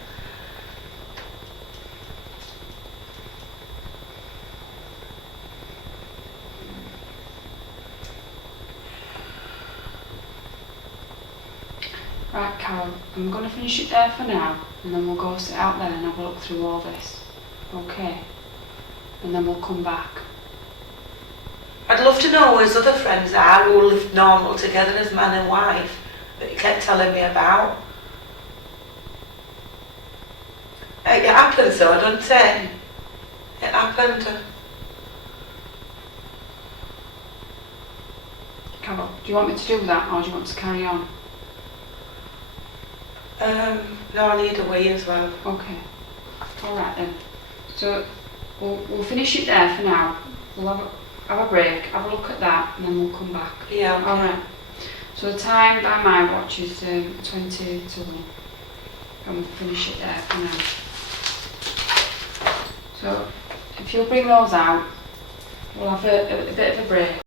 Right, Carol, I'm going to finish it there for now, and then we'll go sit out there and have a look through all this. Okay? And then we'll come back. I'd love to know who his other friends are who lived normal together as man and wife that he kept telling me about. It happens though, doesn't it? It happened. Carol, do you want me to do that, or do you want to carry on? No, I need a wee as well. Okay. Alright then. So, we'll finish it there for now. We'll have a break, have a look at that, and then we'll come back. Yeah, okay. Alright. So the time by my watch is 20 to 1. And we'll finish it there for now. So, if you'll bring those out, we'll have a bit of a break.